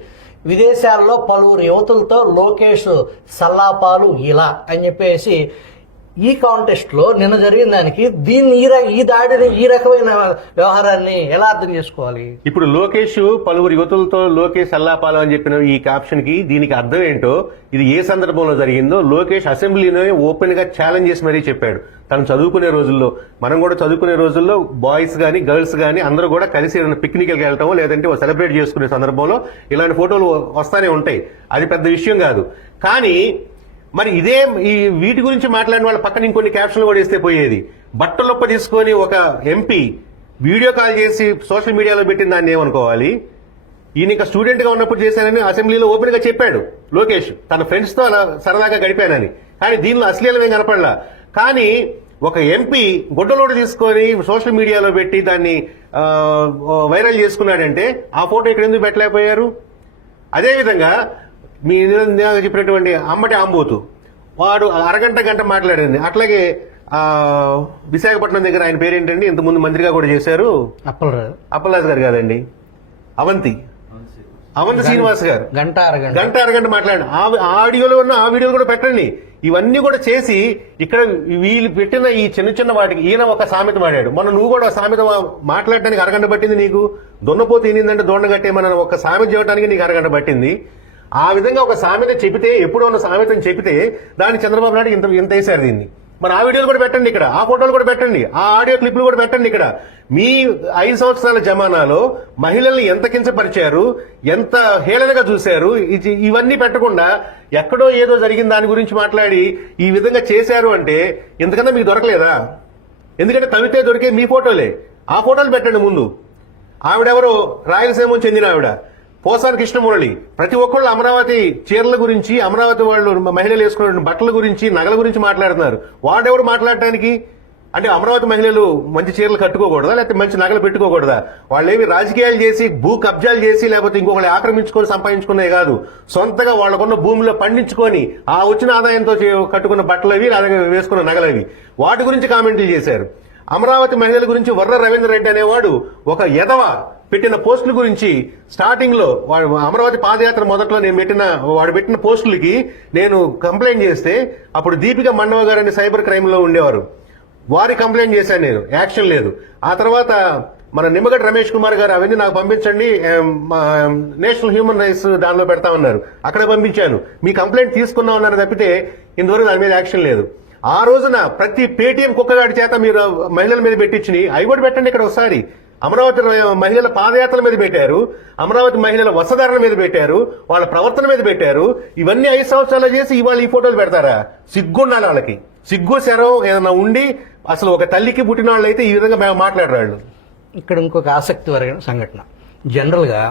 విదేశాల్లో పలువురు యువతులతో లోకేష్ సల్లాపాలు ఇలా అని చెప్పేసి ఈ కాంటెస్ట్ లో నిన్న జరిగిన దానికి దీన్ని ఈ దాడిని ఈ రకమైన వ్యవహారాన్ని ఎలా అర్థం చేసుకోవాలి? ఇప్పుడు లోకేష్ పలువురు యువతులతో లోకేష్ అల్లాపాలు అని చెప్పిన ఈ క్యాప్షన్ కి దీనికి అర్థం ఏంటో, ఇది ఏ సందర్భంలో జరిగిందో లోకేష్ అసెంబ్లీలో ఓపెన్ గా ఛాలెంజ్ చేసి మరీ చెప్పాడు. తను చదువుకునే రోజుల్లో, మనం కూడా చదువుకునే రోజుల్లో బాయ్స్ గానీ గర్ల్స్ గానీ అందరూ కూడా కలిసి పిక్నిక్కి వెళ్ళటం లేదంటే సెలబ్రేట్ చేసుకునే సందర్భంలో ఇలాంటి ఫోటోలు వస్తానే ఉంటాయి. అది పెద్ద విషయం కాదు. కానీ మరి ఇదే ఈ వీటి గురించి మాట్లాడిన వాళ్ళ పక్కన ఇంకొన్ని క్యాప్షన్లు కూడా ఇస్తే పోయేది. బట్టలొప్ప తీసుకొని ఒక ఎంపీ వీడియో కాల్ చేసి సోషల్ మీడియాలో పెట్టిన దాన్ని ఏమనుకోవాలి? ఈయన ఇంకా స్టూడెంట్ గా ఉన్నప్పుడు చేశానని అసెంబ్లీలో ఓపెన్ గా చెప్పాడు లోకేష్, తన ఫ్రెండ్స్ తో అలా సరదాగా గడిపానని. కానీ దీనిలో అశ్లీలమేం కనపడలా. కానీ ఒక ఎంపీ గుడ్డలోడు తీసుకొని సోషల్ మీడియాలో పెట్టి దాన్ని వైరల్ చేసుకున్నాడంటే ఆ ఫోటో ఇక్కడ ఎందుకు పెట్టలేకపోయారు? అదేవిధంగా మీ చెప్పినటువంటి అమ్మటి ఆంబోతు వాడు అరగంట గంట మాట్లాడింది. అట్లాగే విశాఖపట్నం దగ్గర ఆయన పేరేంటండి, ఇంతకుముందు మంత్రిగా కూడా చేశారు, అప్పలరాజు గారు కాదండి, అవంతి శ్రీనివాస్ గారు గంట అరగంట మాట్లాడండి. ఆ ఆడియోలో ఉన్న ఆ వీడియోలు కూడా పెట్టండి. ఇవన్నీ కూడా చేసి ఇక్కడ వీళ్ళు పెట్టిన ఈ చిన్న చిన్న వాటికి ఈయన ఒక సామెత వాడాడు. నువ్వు కూడా సామెత మాట్లాడటానికి అరగంట పట్టింది నీకు. దున్నపోతే ఏంటంటే దొండ కట్టేమన్న ఒక సామెత చేయడానికి నీకు అరగంట పట్టింది. ఆ విధంగా ఒక సామెత చెబితే, ఎప్పుడో ఉన్న సామెతని చెబితే దాన్ని చంద్రబాబు నాయుడు ఇంత వేశారు దీన్ని. మరి ఆ వీడియోలు కూడా పెట్టండి ఇక్కడ, ఆ ఫోటోలు కూడా పెట్టండి, ఆ ఆడియో క్లిప్లు కూడా పెట్టండి ఇక్కడ. మీ 5 సంవత్సరాల జమానాలో మహిళల్ని ఎంత కించపరిచారు, ఎంత హేళనగా చూశారు, ఇవన్నీ పెట్టకుండా ఎక్కడో ఏదో జరిగిన దాని గురించి మాట్లాడి ఈ విధంగా చేశారు అంటే ఇంతకన్నా మీకు దొరకలేదా? ఎందుకంటే తవితే దొరికే మీ ఫోటోలే. ఆ ఫోటోలు పెట్టండి ముందు. ఆవిడెవరో రాయలసీమ చెందిన ఆవిడ పోసాని కృష్ణమురళి. ప్రతి ఒక్కళ్ళు అమరావతి చీరల గురించి, అమరావతి వాళ్ళు మహిళలు వేసుకున్న బట్టల గురించి, నగల గురించి మాట్లాడుతున్నారు. వాడెవరు మాట్లాడటానికి? అంటే అమరావతి మహిళలు మంచి చీరలు కట్టుకోకూడదా, లేకపోతే మంచి నగలు పెట్టుకోకూడదా? వాళ్ళేమి రాజకీయాలు చేసి భూ కబ్జాలు చేసి లేకపోతే ఇంకొకళ్ళు ఆక్రమించుకొని సంపాదించుకునే కాదు, సొంతగా వాళ్ళకున్న భూమిలో పండించుకొని ఆ వచ్చిన ఆదాయంతో కట్టుకున్న బట్టలు అవి, అలాగే వేసుకున్న నగలవి. వాటి గురించి కామెంట్లు చేశారు. అమరావతి మహిళల గురించి వర్ర రవీంద్ర రెడ్డి అనేవాడు ఒక ఎదవ పెట్టిన పోస్టుల గురించి స్టార్టింగ్ లో అమరావతి పాదయాత్ర మొదట్లో వాడు పెట్టిన పోస్టులకి నేను కంప్లైంట్ చేస్తే అప్పుడు దీపిక మండవ గారు అని సైబర్ క్రైమ్ లో ఉండేవారు. వారి కంప్లైంట్ చేశాను నేను, యాక్షన్ లేదు. ఆ తర్వాత మన నిమ్మగడ్డ రమేష్ కుమార్ గారు అవన్నీ నాకు పంపించండి, నేషనల్ హ్యూమన్ రైట్స్ దానిలో పెడతా ఉన్నారు, అక్కడ పంపించాను, మీ కంప్లైంట్ తీసుకున్నా ఉన్నారు తప్పితే ఇంతవరకు దాని మీద యాక్షన్ లేదు. ఆ రోజున ప్రతి పేటీఎం కుక్కగాడి చేత మీరు మహిళల మీద పెట్టించినాయి అవి కూడా పెట్టండి ఇక్కడ ఒకసారి. అమరావతి మహిళల పాదయాత్రల మీద పెట్టారు, అమరావతి మహిళల వసధారణ మీద పెట్టారు, వాళ్ళ ప్రవర్తన మీద పెట్టారు. ఇవన్నీ 5 సంవత్సరాలు చేసి ఇవాళ ఈ ఫోటోలు పెడతారా? సిగ్గుండాలి వాళ్ళకి. సిగ్గు శరం ఏదైనా ఉండి అసలు ఒక తల్లికి పుట్టిన వాళ్ళు అయితే ఈ విధంగా మాట్లాడరాళ్ళు. ఇక్కడ ఇంకొక ఆసక్తికరమైన సంఘటన, జనరల్గా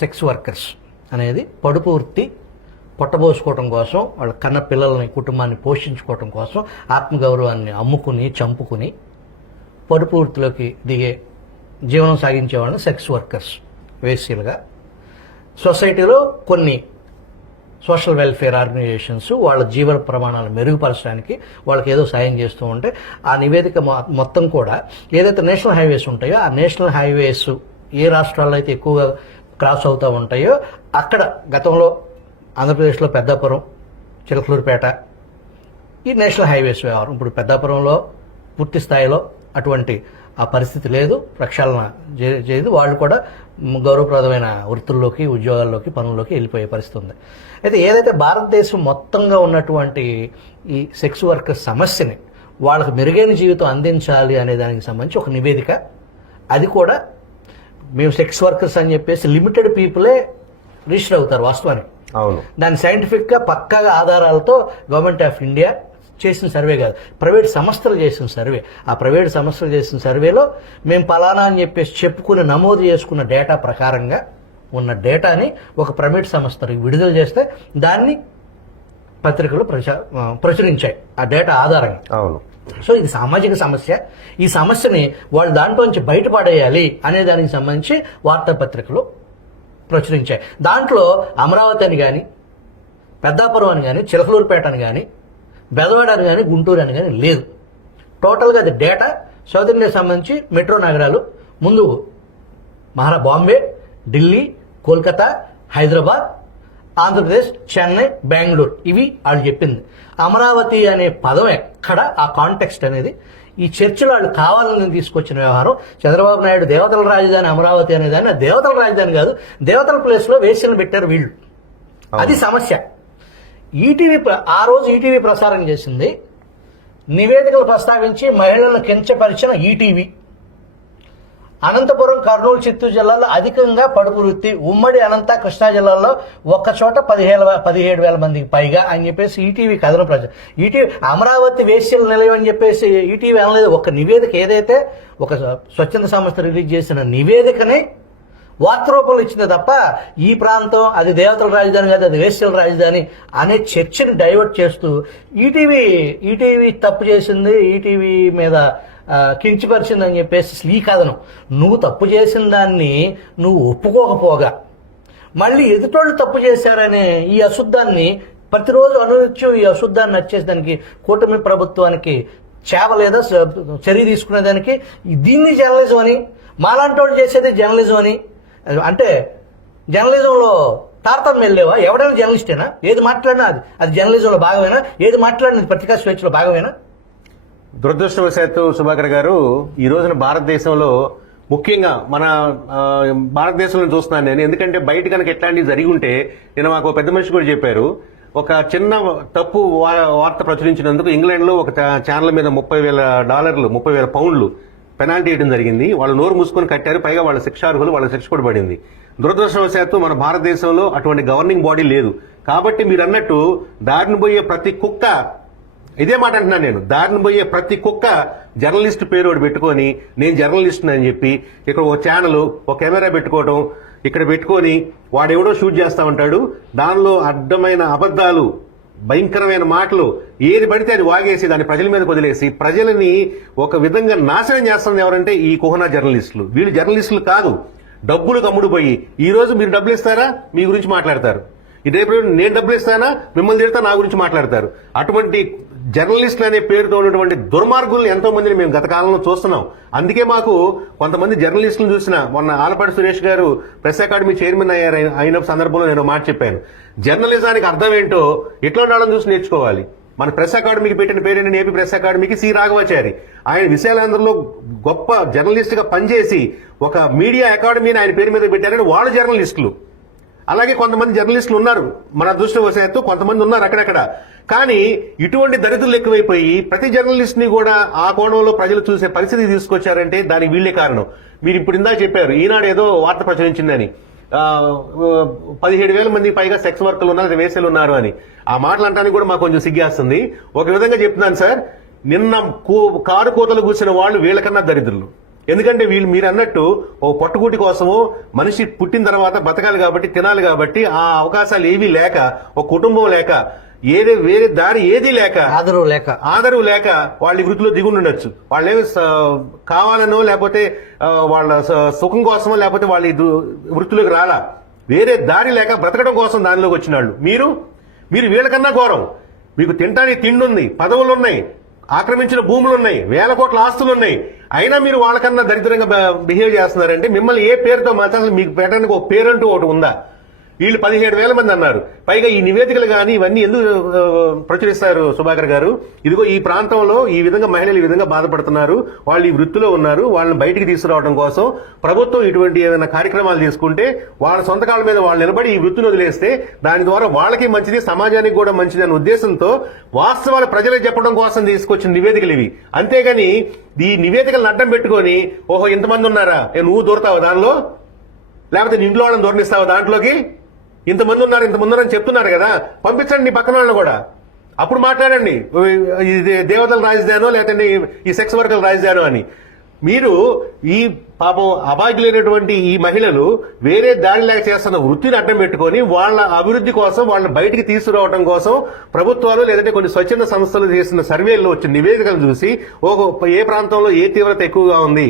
సెక్స్ వర్కర్స్ అనేది పడుపు వృత్తి పొట్టబోసుకోవటం కోసం, వాళ్ళ కన్న పిల్లల్ని కుటుంబాన్ని పోషించుకోవటం కోసం ఆత్మగౌరవాన్ని అమ్ముకుని చంపుకుని పడుపు వృత్తిలోకి దిగే జీవనం సాగించే వాళ్ళని సెక్స్ వర్కర్స్ వేసీలుగా సొసైటీలో కొన్ని సోషల్ వెల్ఫేర్ ఆర్గనైజేషన్స్ వాళ్ళ జీవన ప్రమాణాలు మెరుగుపరచడానికి వాళ్ళకి ఏదో సాయం చేస్తూ ఉంటే ఆ నివేదిక మొత్తం కూడా ఏదైతే నేషనల్ హైవేస్ ఉంటాయో ఆ నేషనల్ హైవేస్ ఏ రాష్ట్రాల్లో అయితే ఎక్కువగా క్రాస్ అవుతూ ఉంటాయో అక్కడ గతంలో ఆంధ్రప్రదేశ్లో పెద్దాపురం, చిలకలూరుపేట ఈ నేషనల్ హైవేస్ వ్యవహారం. ఇప్పుడు పెద్దాపురంలో పూర్తి స్థాయిలో అటువంటి ఆ పరిస్థితి లేదు, ప్రక్షాళన చేయదు. వాళ్ళు కూడా గౌరవప్రదమైన వృత్తుల్లోకి, ఉద్యోగాల్లోకి, పనుల్లోకి వెళ్ళిపోయే పరిస్థితి ఉంది. అయితే ఏదైతే భారతదేశం మొత్తంగా ఉన్నటువంటి ఈ సెక్స్ వర్కర్స్ సమస్యని వాళ్ళకి మెరుగైన జీవితం అందించాలి అనే దానికి సంబంధించి ఒక నివేదిక, అది కూడా మేము సెక్స్ వర్కర్స్ అని చెప్పేసి లిమిటెడ్ పీపులే రిజిస్టర్ అవుతారు వాస్తవానికి. అవును, దాన్ని సైంటిఫిక్గా పక్కాగా ఆధారాలతో గవర్నమెంట్ ఆఫ్ ఇండియా చేసిన సర్వే కాదు, ప్రైవేట్ సంస్థలు చేసిన సర్వే. ఆ ప్రైవేట్ సంస్థలు చేసిన సర్వేలో మేము పలానా అని చెప్పేసి చెప్పుకుని నమోదు చేసుకున్న డేటా ప్రకారంగా ఉన్న డేటాని ఒక ప్రైవేట్ సంస్థలకు విడుదల చేస్తే దాన్ని పత్రికలు ప్రచురించాయి ఆ డేటా ఆధారంగా. అవును. సో ఇది సామాజిక సమస్య. ఈ సమస్యని వాళ్ళు దాంట్లోంచి బయటపడేయాలి అనే దానికి సంబంధించి వార్తాపత్రికలు ప్రచురించాయి. దాంట్లో అమరావతి అని కానీ, పెద్దాపురం అని కానీ, చిలకలూరుపేట అని కానీ, బెదవాడ అని కానీ, గుంటూరు అని కానీ లేదు. టోటల్గా అది డేటా సౌత్ ఇండియాకి సంబంధించి మెట్రో నగరాలు, ముందు బాంబే, ఢిల్లీ, కోల్కతా, హైదరాబాద్, ఆంధ్రప్రదేశ్, చెన్నై, బెంగళూరు, ఇవి వాళ్ళు చెప్పింది. అమరావతి అనే పదం ఎక్కడ, ఆ కాంటెక్స్ట్ అనేది ఈ చర్చలో వాళ్ళు కావాలని తీసుకొచ్చిన వ్యవహారం. చంద్రబాబు నాయుడు దేవతల రాజధాని అమరావతి అనేదాన్ని దేవతల రాజధాని కాదు, దేవతల ప్లేస్లో వేసిని పెట్టారు వీళ్ళు. అది సమస్య. ఈటీవీ ఆ రోజు ఈటీవీ ప్రసారం చేసింది నివేదికలు ప్రస్తావించి మహిళలను కించపరిచిన ఈటీవీ. అనంతపురం, కర్నూలు, చిత్తూరు జిల్లాల్లో అధికంగా పడుపు వృత్తి, ఉమ్మడి అనంత, కృష్ణా జిల్లాల్లో ఒక్కచోట 17,000 మందికి పైగా అని చెప్పేసి ఈటీవీ కథనం ఈటీవీ అమరావతి వేశ్యల నిలయం అని చెప్పేసి ఈటీవీ అనలేదు. ఒక నివేదిక, ఏదైతే ఒక స్వచ్ఛంద సంస్థ రిలీజ్ చేసిన నివేదికని వార్త రూపంలో ఇచ్చింది తప్ప ఈ ప్రాంతం అది దేవతల రాజధాని కాదు, అది వేశ్యల రాజధాని అనే చర్చని డైవర్ట్ చేస్తూ ఈటీవీ తప్పు చేసింది, ఈటీవీ మీద కించిపరిచిందని చెప్పేసి ఈ కథనం. నువ్వు తప్పు చేసిన దాన్ని నువ్వు ఒప్పుకోకపోగా మళ్ళీ ఎదుటోళ్ళు తప్పు చేశారనే ఈ అశుద్ధాన్ని ప్రతిరోజు అనునిత్యం ఈ అశుద్ధాన్ని వచ్చేసి దానికి కూటమి ప్రభుత్వానికి చేవ లేదా చర్య తీసుకునేదానికి దీన్ని జర్నలిజం అని, మాలాంటి వాళ్ళు చేసేది జర్నలిజం అని. అంటే జర్నలిజంలో తారతమ్యం లేవా? ఎవడైనా జర్నలిస్టేనా? ఏది మాట్లాడినా అది జర్నలిజంలో భాగమేనా? ఏది మాట్లాడినది పత్రికా స్వేచ్ఛలో భాగమేనా? దురదృష్టవశాత్తు సుభాకర్ గారు, ఈ రోజున భారతదేశంలో ముఖ్యంగా మన భారతదేశంలో చూస్తున్నాను నేను. ఎందుకంటే బయట కనుక ఎట్లాంటివి జరిగి ఉంటే, నేను మాకు పెద్ద మనిషి కూడా చెప్పారు, ఒక చిన్న తప్పు వార్త ప్రచురించినందుకు ఇంగ్లాండ్లో ఒక ఛానల్ మీద $30,000 £30,000 పెనాల్టీ వేయడం జరిగింది. వాళ్ళు నోరు మూసుకొని కట్టారు, పైగా వాళ్ళ శిక్షార్హులు, వాళ్ళ శిక్ష కూడా పడింది. దురదృష్టవశాత్తు మన భారతదేశంలో అటువంటి గవర్నింగ్ బాడీ లేదు. కాబట్టి మీరు అన్నట్టు దారిని పోయే ప్రతి కుక్క, ఇదే మాట అంటున్నాను నేను, దారిని పోయే ప్రతి కుక్క జర్నలిస్ట్ పేరు ఒకటి పెట్టుకొని నేను జర్నలిస్ట్ అని చెప్పి ఇక్కడ ఒక ఛానల్, ఒక కెమెరా పెట్టుకోవడం, ఇక్కడ పెట్టుకొని వాడెవడో షూట్ చేస్తా ఉంటాడు. దానిలో అడ్డమైన అబద్ధాలు, భయంకరమైన మాటలు, ఏది పడితే అది వాగేసి దాన్ని ప్రజల మీద వదిలేసి ప్రజలని ఒక విధంగా నాశనం చేస్తుంది ఎవరంటే ఈ కుహనా జర్నలిస్టులు. వీళ్ళు జర్నలిస్టులు కాదు, డబ్బులు కమ్ముడుపోయి ఈ రోజు మీరు డబ్బులు ఇస్తారా మీ గురించి మాట్లాడతారు, రేపు నేను డబ్బులు ఇస్తానా మిమ్మల్ని తిడతా నా గురించి మాట్లాడతారు. అటువంటి జర్నలిస్టులు అనే పేరుతో ఉన్నటువంటి దుర్మార్గుల్ని ఎంతో మందిని మేము గత కాలంలో చూస్తున్నాం. అందుకే మాకు కొంతమంది జర్నలిస్టులను చూసిన, మొన్న ఆలపాటి సురేష్ గారు ప్రెస్ అకాడమీ చైర్మన్ అయిన సందర్భంలో నేను మాట చెప్పాను, జర్నలిజానికి అర్థం ఏంటో ఇట్లా వాళ్ళని చూసి నేర్చుకోవాలి. మన ప్రెస్ అకాడమీకి పెట్టిన పేరేంటి, ఏపీ ప్రెస్ అకాడమీకి సి రాఘవాచారి. ఆయన విశాలాంధ్రలో గొప్ప జర్నలిస్ట్ గా పనిచేసి ఒక మీడియా అకాడమీని ఆయన పేరు మీద పెట్టారని వాళ్ళు జర్నలిస్టులు. అలాగే కొంతమంది జర్నలిస్టులు ఉన్నారు, మన అదృష్టవశాత్తు కొంతమంది ఉన్నారు అక్కడక్కడ. కానీ ఇటువంటి దరిద్రులు ఎక్కువైపోయి ప్రతి జర్నలిస్ట్ ని కూడా ఆ కోణంలో ప్రజలు చూసే పరిస్థితి తీసుకొచ్చారంటే దానికి వీళ్ళే కారణం. మీరు ఇప్పుడు ఇందాక చెప్పారు, ఈనాడు ఏదో వార్త ప్రచురించిందని 17,000 మంది పైగా సెక్స్ వర్కర్లు ఉన్నారు, వేసలు ఉన్నారు అని. ఆ మాటలు అంటానికి కూడా మాకు కొంచెం సిగ్గేస్తుంది. ఒక విధంగా చెప్తున్నాను సార్, నిన్న కారు కోతలు కూర్చున్న వాళ్ళు వీళ్ళకన్నా దరిద్రులు. ఎందుకంటే వీళ్ళు మీరు అన్నట్టు ఓ పట్టుకూటి కోసము మనిషి పుట్టిన తర్వాత బతకాలి కాబట్టి, తినాలి కాబట్టి, ఆ అవకాశాలు ఏవీ లేక, ఒక కుటుంబం లేక, వేరే దారి ఏదీ లేక, ఆదరవు లేక వాళ్ళ వృత్తిలో దిగుండొచ్చు. వాళ్ళేమి కావాలనో లేకపోతే వాళ్ళ సుఖం కోసమో లేకపోతే వాళ్ళ వృత్తిలోకి రాలా, వేరే దారి లేక బ్రతకడం కోసం దానిలోకి వచ్చిన వాళ్ళు. మీరు వీళ్ళకన్నా ఘోరం. మీకు తినడానికి తిండి ఉంది, పదవులు ఉన్నాయి, ఆక్రమించిన భూములు ఉన్నాయి, 1,000 కోట్ల ఆస్తులు ఉన్నాయి, అయినా మీరు వాళ్ళకన్నా దరిద్రంగా బిహేవ్ చేస్తున్నారంటే మిమ్మల్ని ఏ పేరుతో మాత్రం మీకు పెట్టడానికి ఒక పేరంటూ ఒకటి ఉందా? వీళ్ళు 17,000 మంది అన్నారు. పైగా ఈ నివేదికలు కానీ ఇవన్నీ ఎందుకు ప్రచురిస్తారు సుభాకర్ గారు? ఇదిగో ఈ ప్రాంతంలో ఈ విధంగా మహిళలు ఈ విధంగా బాధపడుతున్నారు, వాళ్ళు ఈ వృత్తిలో ఉన్నారు, వాళ్ళని బయటికి తీసుకురావడం కోసం ప్రభుత్వం ఇటువంటి ఏదైనా కార్యక్రమాలు తీసుకుంటే వాళ్ళ సొంత కాళ్ళ మీద వాళ్ళు నిలబడి ఈ వృత్తిని వదిలేస్తే దాని ద్వారా వాళ్ళకి మంచిది, సమాజానికి కూడా మంచిది అనే ఉద్దేశంతో వాస్తవాలు ప్రజలకు చెప్పడం కోసం తీసుకొచ్చిన నివేదికలు ఇవి. అంతేగాని ఈ నివేదికలను అడ్డం పెట్టుకొని ఓహో ఇంతమంది ఉన్నారా, నువ్వు దూరతావు దానిలో, లేకపోతే నీ ఇంట్లో వాళ్ళని దూరనిస్తావు దాంట్లోకి, ఇంతమంది ఉన్నారని చెప్తున్నారు కదా, పంపించండి నీ పక్కన వాళ్ళని కూడా, అప్పుడు మాట్లాడండి ఇది దేవతల రాజధానో లేదంటే ఈ సెక్స్ వర్కర్ల రాజధానో అని. మీరు ఈ పాపం అభాగ్యులైనటువంటి ఈ మహిళలు వేరే దారి లేక చేస్తున్న వృత్తిని అడ్డం పెట్టుకొని వాళ్ళ అభివృద్ధి కోసం వాళ్ళని బయటికి తీసుకురావడం కోసం ప్రభుత్వాలు లేదంటే కొన్ని స్వచ్ఛంద సంస్థలు చేసిన సర్వేల్లో వచ్చిన నివేదికలు చూసి ఏ ప్రాంతంలో ఏ తీవ్రత ఎక్కువగా ఉంది,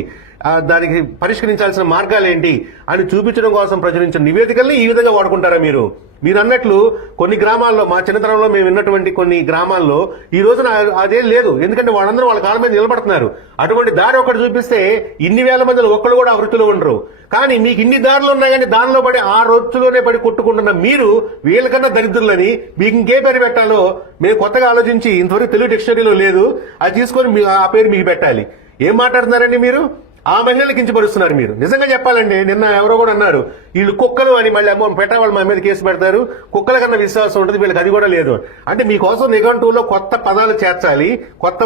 దానికి పరిష్కరించాల్సిన మార్గాలు ఏంటి అని చూపించడం కోసం ప్రచురించిన నివేదికల్ని ఈ విధంగా వాడుకుంటారా మీరు? మీరు అన్నట్లు కొన్ని గ్రామాల్లో, మా చిన్నతనంలో మేము విన్నటువంటి కొన్ని గ్రామాల్లో ఈ రోజున అదేం లేదు. ఎందుకంటే వాళ్ళందరూ వాళ్ళ కాళ్ళ మీద నిలబడుతున్నారు. అటువంటి దారి ఒకటి చూపిస్తే ఇన్ని వేల మందిలో ఒక్కడు కూడా ఆ వృత్తిలో ఉండరు. కానీ మీకు ఇన్ని దారులు ఉన్నాయి కానీ దానిలో పడి ఆ వృత్తిలోనే పడి కొట్టుకుంటున్న మీరు వీళ్ళకన్నా దరిద్రులని మీకు ఇంకే పేరు పెట్టాలో మేము కొత్తగా ఆలోచించి ఇంతవరకు తెలుగు డిక్షనరీలో లేదు, అది తీసుకొని ఆ పేరు మీకు పెట్టాలి. ఏం మాట్లాడుతున్నారండి మీరు? ఆ మహిళలు కించపరుస్తున్నారు మీరు. నిజంగా చెప్పాలండి, నిన్న ఎవరో కూడా అన్నారు వీళ్ళు కుక్కలు అని, మళ్ళీ అమ్మో పెట్టేవాళ్ళు మా మీద కేసు పెడతారు, కుక్కల కన్నా విశ్వాసం ఉంటుంది, వీళ్ళకి అది కూడా లేదు. అంటే మీకోసం నిఘంటువులో కొత్త పదాలు చేర్చాలి, కొత్త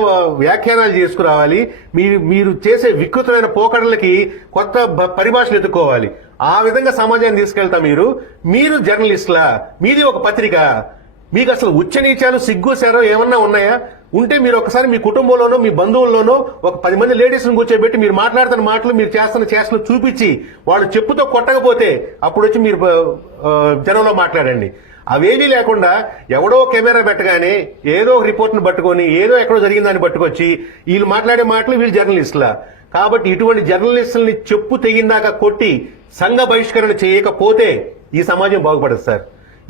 వ్యాఖ్యానాలు చేసుకురావాలి, మీరు చేసే వికృతమైన పోకడలకి కొత్త పరిభాషలు ఎత్తుకోవాలి. ఆ విధంగా సమాజాన్ని తీసుకెళ్తా మీరు జర్నలిస్టులా? మీది ఒక పత్రిక. మీకు అసలు ఉచ్చనీచాలు, సిగ్గు, శరం ఏమన్నా ఉన్నాయా? ఉంటే మీరు ఒకసారి మీ కుటుంబంలోనో మీ బంధువుల్లోనో ఒక 10 మంది లేడీస్ ను కూర్చోబెట్టి మీరు మాట్లాడుతున్న మాటలు, మీరు చేస్తున్న చేష్టలు చూపించి వాళ్ళు చెప్పుతో కొట్టకపోతే అప్పుడు వచ్చి మీరు జనంలో మాట్లాడండి. అవేమీ లేకుండా ఎవడో కెమెరా పెట్టగానే ఏదో ఒక రిపోర్ట్ను పట్టుకొని ఏదో ఎక్కడో జరిగిందని పట్టుకొచ్చి వీళ్ళు మాట్లాడే మాటలు వీళ్ళు జర్నలిస్టులా? కాబట్టి ఇటువంటి జర్నలిస్టుల్ని చెప్పు తెగిందాక కొట్టి సంఘ బహిష్కరణ చేయకపోతే ఈ సమాజం బాగుపడదు సార్.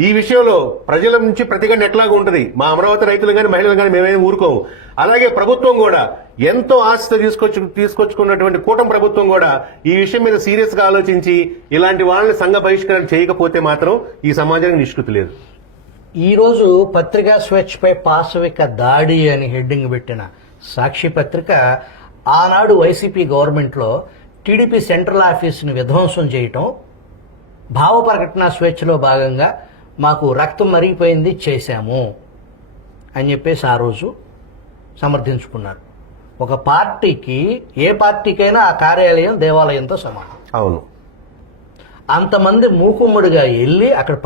ఈ విషయంలో ప్రజల నుంచి ప్రతిఘటన ఎట్లాగా ఉంటుంది. మా అమరావతి రైతులు కానీ మహిళలు కానీ మేమేమి ఊరుకోము. అలాగే ప్రభుత్వం కూడా ఎంతో ఆశతో తీసుకొచ్చుకున్నటువంటి కూటమి ప్రభుత్వం కూడా ఈ విషయం మీద సీరియస్ గా ఆలోచించి ఇలాంటి వాళ్ళని సంఘ బహిష్కరణ చేయకపోతే మాత్రం ఈ సమాజానికి నిష్కృతి లేదు. ఈ రోజు పత్రికా స్వేచ్ఛపై పాశవిక దాడి అని హెడ్డింగ్ పెట్టిన సాక్షి పత్రిక ఆనాడు వైసీపీ గవర్నమెంట్లో టీడీపీ సెంట్రల్ ఆఫీసుని విధ్వంసం చేయటం, భావ ప్రకటన స్వేచ్ఛలో భాగంగా మాకు రక్తం మరిగిపోయింది చేశాము అని చెప్పేసి ఆ రోజు సమర్థించుకున్నారు. ఒక పార్టీకి, ఏ పార్టీకైనా ఆ కార్యాలయం దేవాలయంతో సమానం. అవును. అంతమంది మూకుమ్మడిగా వెళ్ళి అక్కడ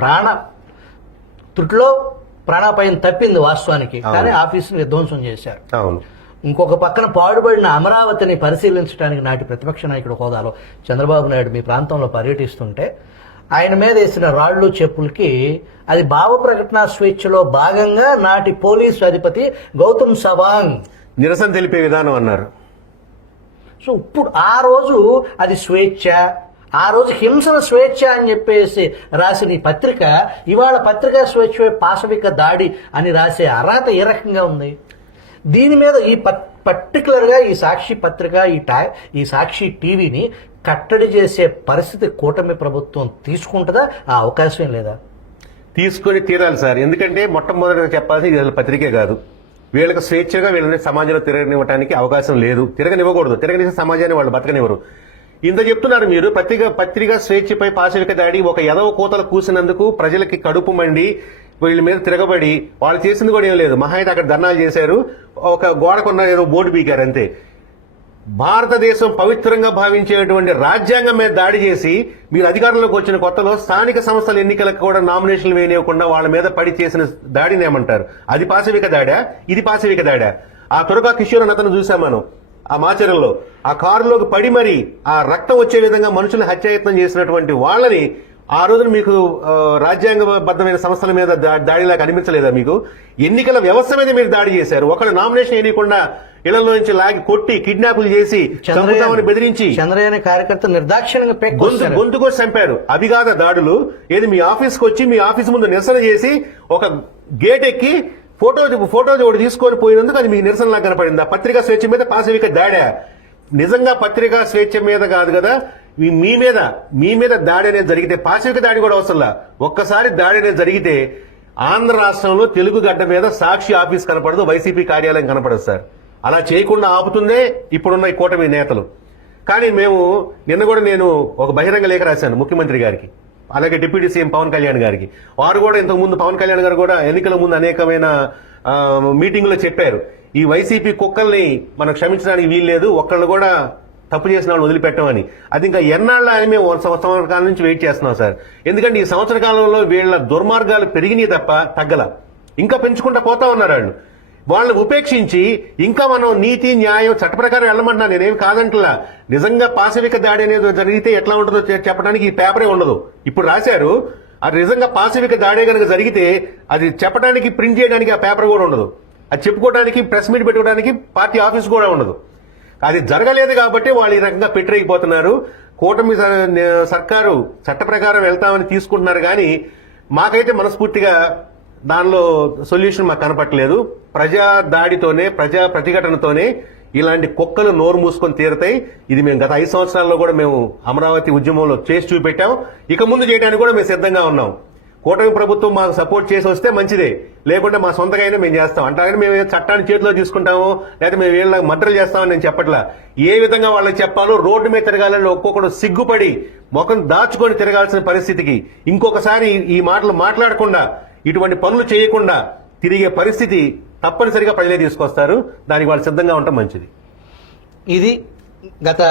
త్రుటిలో ప్రాణాపాయం తప్పింది వాస్తవానికి, కానీ ఆఫీసుని విధ్వంసం చేశారు. అవును. ఇంకొక పక్కన పాడుబడిన అమరావతిని పరిశీలించడానికి నాటి ప్రతిపక్ష నాయకుడు హోదాలో చంద్రబాబు నాయుడు మీ ప్రాంతంలో పర్యటిస్తుంటే ఆయన మీద వేసిన రాళ్లు చెప్పులకి అది భావ ప్రకటన స్వేచ్ఛలో భాగంగా నాటి పోలీసు అధిపతి గౌతమ్ సవాంగ్ నిరసన తెలిపే విధానం అన్నారు. సో ఇప్పుడు ఆ రోజు అది స్వేచ్ఛ, ఆ రోజు హింసల స్వేచ్ఛ అని చెప్పేసి రాసిన ఈ పత్రిక ఇవాళ పత్రికా స్వేచ్ఛ పాశవిక దాడి అని రాసే అర్హత ఏ రకంగా ఉంది? దీని మీద ఈ పర్టికులర్గా ఈ సాక్షి పత్రిక, ఈ సాక్షి టీవీని కట్టడి చేసే పరిస్థితి కూటమి ప్రభుత్వం తీసుకుంటుందా? ఆ అవకాశం లేదా? తీసుకొని తీరాలి సార్. ఎందుకంటే మొట్టమొదటిగా చెప్పాల్సి ఇది పత్రికే కాదు, వీళ్ళకి స్వేచ్ఛగా వీళ్ళని సమాజంలో తిరగనివ్వడానికి అవకాశం లేదు, తిరగనివ్వకూడదు. తిరగనిస్తే సమాజాన్ని వాళ్ళు బతకనివ్వరు. ఇంత చెప్తున్నారు మీరు. పత్రికా స్వేచ్ఛపై పాశవిక దాడి, ఒక ఎదవ కూతలు కూసినందుకు ప్రజలకి కడుపు మండి వీళ్ళ మీద తిరగబడి వాళ్ళు చేసింది కూడా ఏం లేదు. మహా అయితే అక్కడ ధర్నాలు చేశారు, ఒక గోడకున్న ఏదో బోర్డు పీకారు అంతే. భారతదేశం పవిత్రంగా భావించేటువంటి రాజ్యాంగం మీద దాడి చేసి మీరు అధికారంలోకి వచ్చిన కొత్తలో స్థానిక సంస్థల ఎన్నికలకు కూడా నామినేషన్లు వేయనివ్వకుండా వాళ్ళ మీద పడి చేసిన దాడిని ఏమంటారు? అది పాశవిక దాడా? ఇది పాశవిక దాడా? ఆ తురగా కిషోర్ అతను చూసాం మనం ఆ మాచరంలో, ఆ కారులోకి పడి మరి ఆ రక్తం వచ్చే విధంగా మనుషులను హత్యాయత్నం చేసినటువంటి వాళ్ళని ఆ రోజున మీకు రాజ్యాంగబద్ధమైన సంస్థల మీద దాడిలాగా అనిపించలేదా? మీకు ఎన్నికల వ్యవస్థ మీద మీరు దాడి చేశారు. ఒకళ్ళు నామినేషన్ వేయకుండా ఇళ్లలో నుంచి లాగి కొట్టి కిడ్నాపులు చేసి చంపుతామని బెదిరించి చంద్రయాన కార్యకర్త నిర్దాక్షిణ్యంగా గొంతుకొచ్చి చంపారు. అవి కాదా దాడులు? ఏది మీ ఆఫీస్కి వచ్చి మీ ఆఫీస్ ముందు నిరసన చేసి ఒక గేట్ ఎక్కి ఫోటో ఒకటి తీసుకొని పోయినందుకు అది మీకు నిరసనలా కనపడిందా? పత్రికా స్వేచ్ఛ మీద పాశవిక దాడా? నిజంగా పత్రికా స్వేచ్ఛ మీద కాదు కదా, మీ మీద దాడి అనేది జరిగితే పాశవిక దాడి కూడా అవసరంలా, ఒక్కసారి దాడి అనేది జరిగితే ఆంధ్ర రాష్ట్రంలో తెలుగు గడ్డ మీద సాక్షి ఆఫీస్ కనపడదు, వైసీపీ కార్యాలయం కనపడదు సార్. అలా చేయకుండా ఆపుతుందే ఇప్పుడున్న ఈ కూటమి నేతలు. కానీ మేము నిన్న కూడా నేను ఒక బహిరంగ లేఖ రాశాను ముఖ్యమంత్రి గారికి, అలాగే డిప్యూటీ సీఎం పవన్ కళ్యాణ్ గారికి. వారు కూడా ఇంతకు ముందు పవన్ కళ్యాణ్ గారు కూడా ఎన్నికల ముందు అనేకమైన మీటింగులో చెప్పారు, ఈ వైసీపీ కుక్కల్ని మనం క్షమించడానికి వీల్లేదు, ఒక్కళ్ళు కూడా తప్పు చేసిన వాళ్ళు వదిలిపెట్టమని. అది ఇంకా ఎన్నాళ్ళ అని మేము సంవత్సర కాలం నుంచి వెయిట్ చేస్తున్నాం సార్. ఎందుకంటే ఈ సంవత్సర కాలంలో వీళ్ళ దుర్మార్గాలు పెరిగినాయి తప్ప తగ్గల, ఇంకా పెంచుకుంటా పోతా ఉన్నారు వాళ్ళు. వాళ్ళని ఉపేక్షించి ఇంకా మనం నీతి న్యాయం చట్ట ప్రకారం వెళ్ళమంటున్నా, నేనేమి కాదంటలా. నిజంగా పాశవిక దాడి అనేది జరిగితే ఎట్లా ఉంటుందో చెప్పడానికి ఈ పేపరే ఉండదు. ఇప్పుడు రాశారు, అది నిజంగా పాశవిక దాడే కనుక జరిగితే అది చెప్పడానికి ప్రింట్ చేయడానికి ఆ పేపర్ కూడా ఉండదు, అది చెప్పుకోవడానికి ప్రెస్ మీట్ పెట్టుకోవడానికి పార్టీ ఆఫీస్ కూడా ఉండదు. అది జరగలేదు కాబట్టి వాళ్ళు ఈ రకంగా పెట్టరేగిపోతున్నారు. కూటమి సర్కారు చట్ట ప్రకారం వెళ్తామని తీసుకుంటున్నారు, కానీ మాకైతే మనస్ఫూర్తిగా దానిలో సొల్యూషన్ మాకు కనపట్లేదు. ప్రజా దాడితోనే, ప్రజా ప్రతిఘటనతోనే ఇలాంటి కుక్కలు నోరు మూసుకొని తీరతాయి. ఇది మేము గత 5 సంవత్సరాల్లో కూడా మేము అమరావతి ఉద్యమంలో చేసి చూపెట్టాం, ఇక ముందు చేయడానికి కూడా మేము సిద్ధంగా ఉన్నాం. కూటమి ప్రభుత్వం మాకు సపోర్ట్ చేసి వస్తే మంచిదే, లేకుంటే మా సొంతగా అయినా మేము చేస్తాం. అంటారని మేము చట్టాన్ని చేతిలో తీసుకుంటాము, లేకపోతే మేము వీళ్ళ మర్డర్లు చేస్తామని నేను చెప్పట్లా. ఏ విధంగా వాళ్ళకి చెప్పాలో రోడ్డు మీద తిరగాలని ఒక్కొక్కడు సిగ్గుపడి ముఖం దాచుకొని తిరగాల్సిన పరిస్థితికి, ఇంకొకసారి ఈ మాటలు మాట్లాడకుండా ఇటువంటి పనులు చేయకుండా తిరిగే పరిస్థితి తప్పనిసరిగా ప్రజలే తీసుకొస్తారు. దానికి వాళ్ళు సిద్ధంగా ఉండటం మంచిది. ఇది గత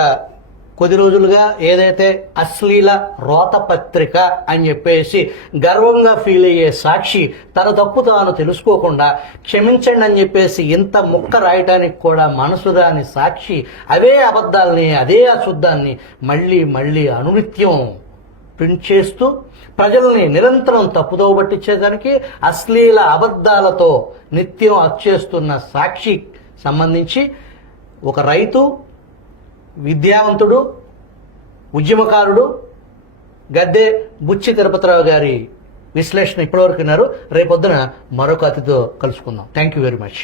కొద్ది రోజులుగా ఏదైతే అశ్లీల రోత పత్రిక అని చెప్పేసి గర్వంగా ఫీల్ అయ్యే సాక్షి తన తప్పు తాను తెలుసుకోకుండా క్షమించండి అని చెప్పేసి ఇంత ముక్క రాయటానికి కూడా మనసు రాని సాక్షి అవే అబద్ధాలని, అదే అశుద్ధాన్ని మళ్ళీ మళ్ళీ అనునిత్యం ప్రింట్ చేస్తూ ప్రజల్ని నిరంతరం తప్పుదో పట్టించేదానికి అశ్లీల అబద్ధాలతో నిత్యం అచ్చేస్తున్న సాక్షి సంబంధించి ఒక రైతు, విద్యావంతుడు, ఉద్యమకారుడు గద్దె బుచ్చి తిరుపతిరావు గారి విశ్లేషణ ఇప్పటివరకు విన్నారు. రేపొద్దున మరొక అతిథితో కలుసుకుందాం. Thank you very much.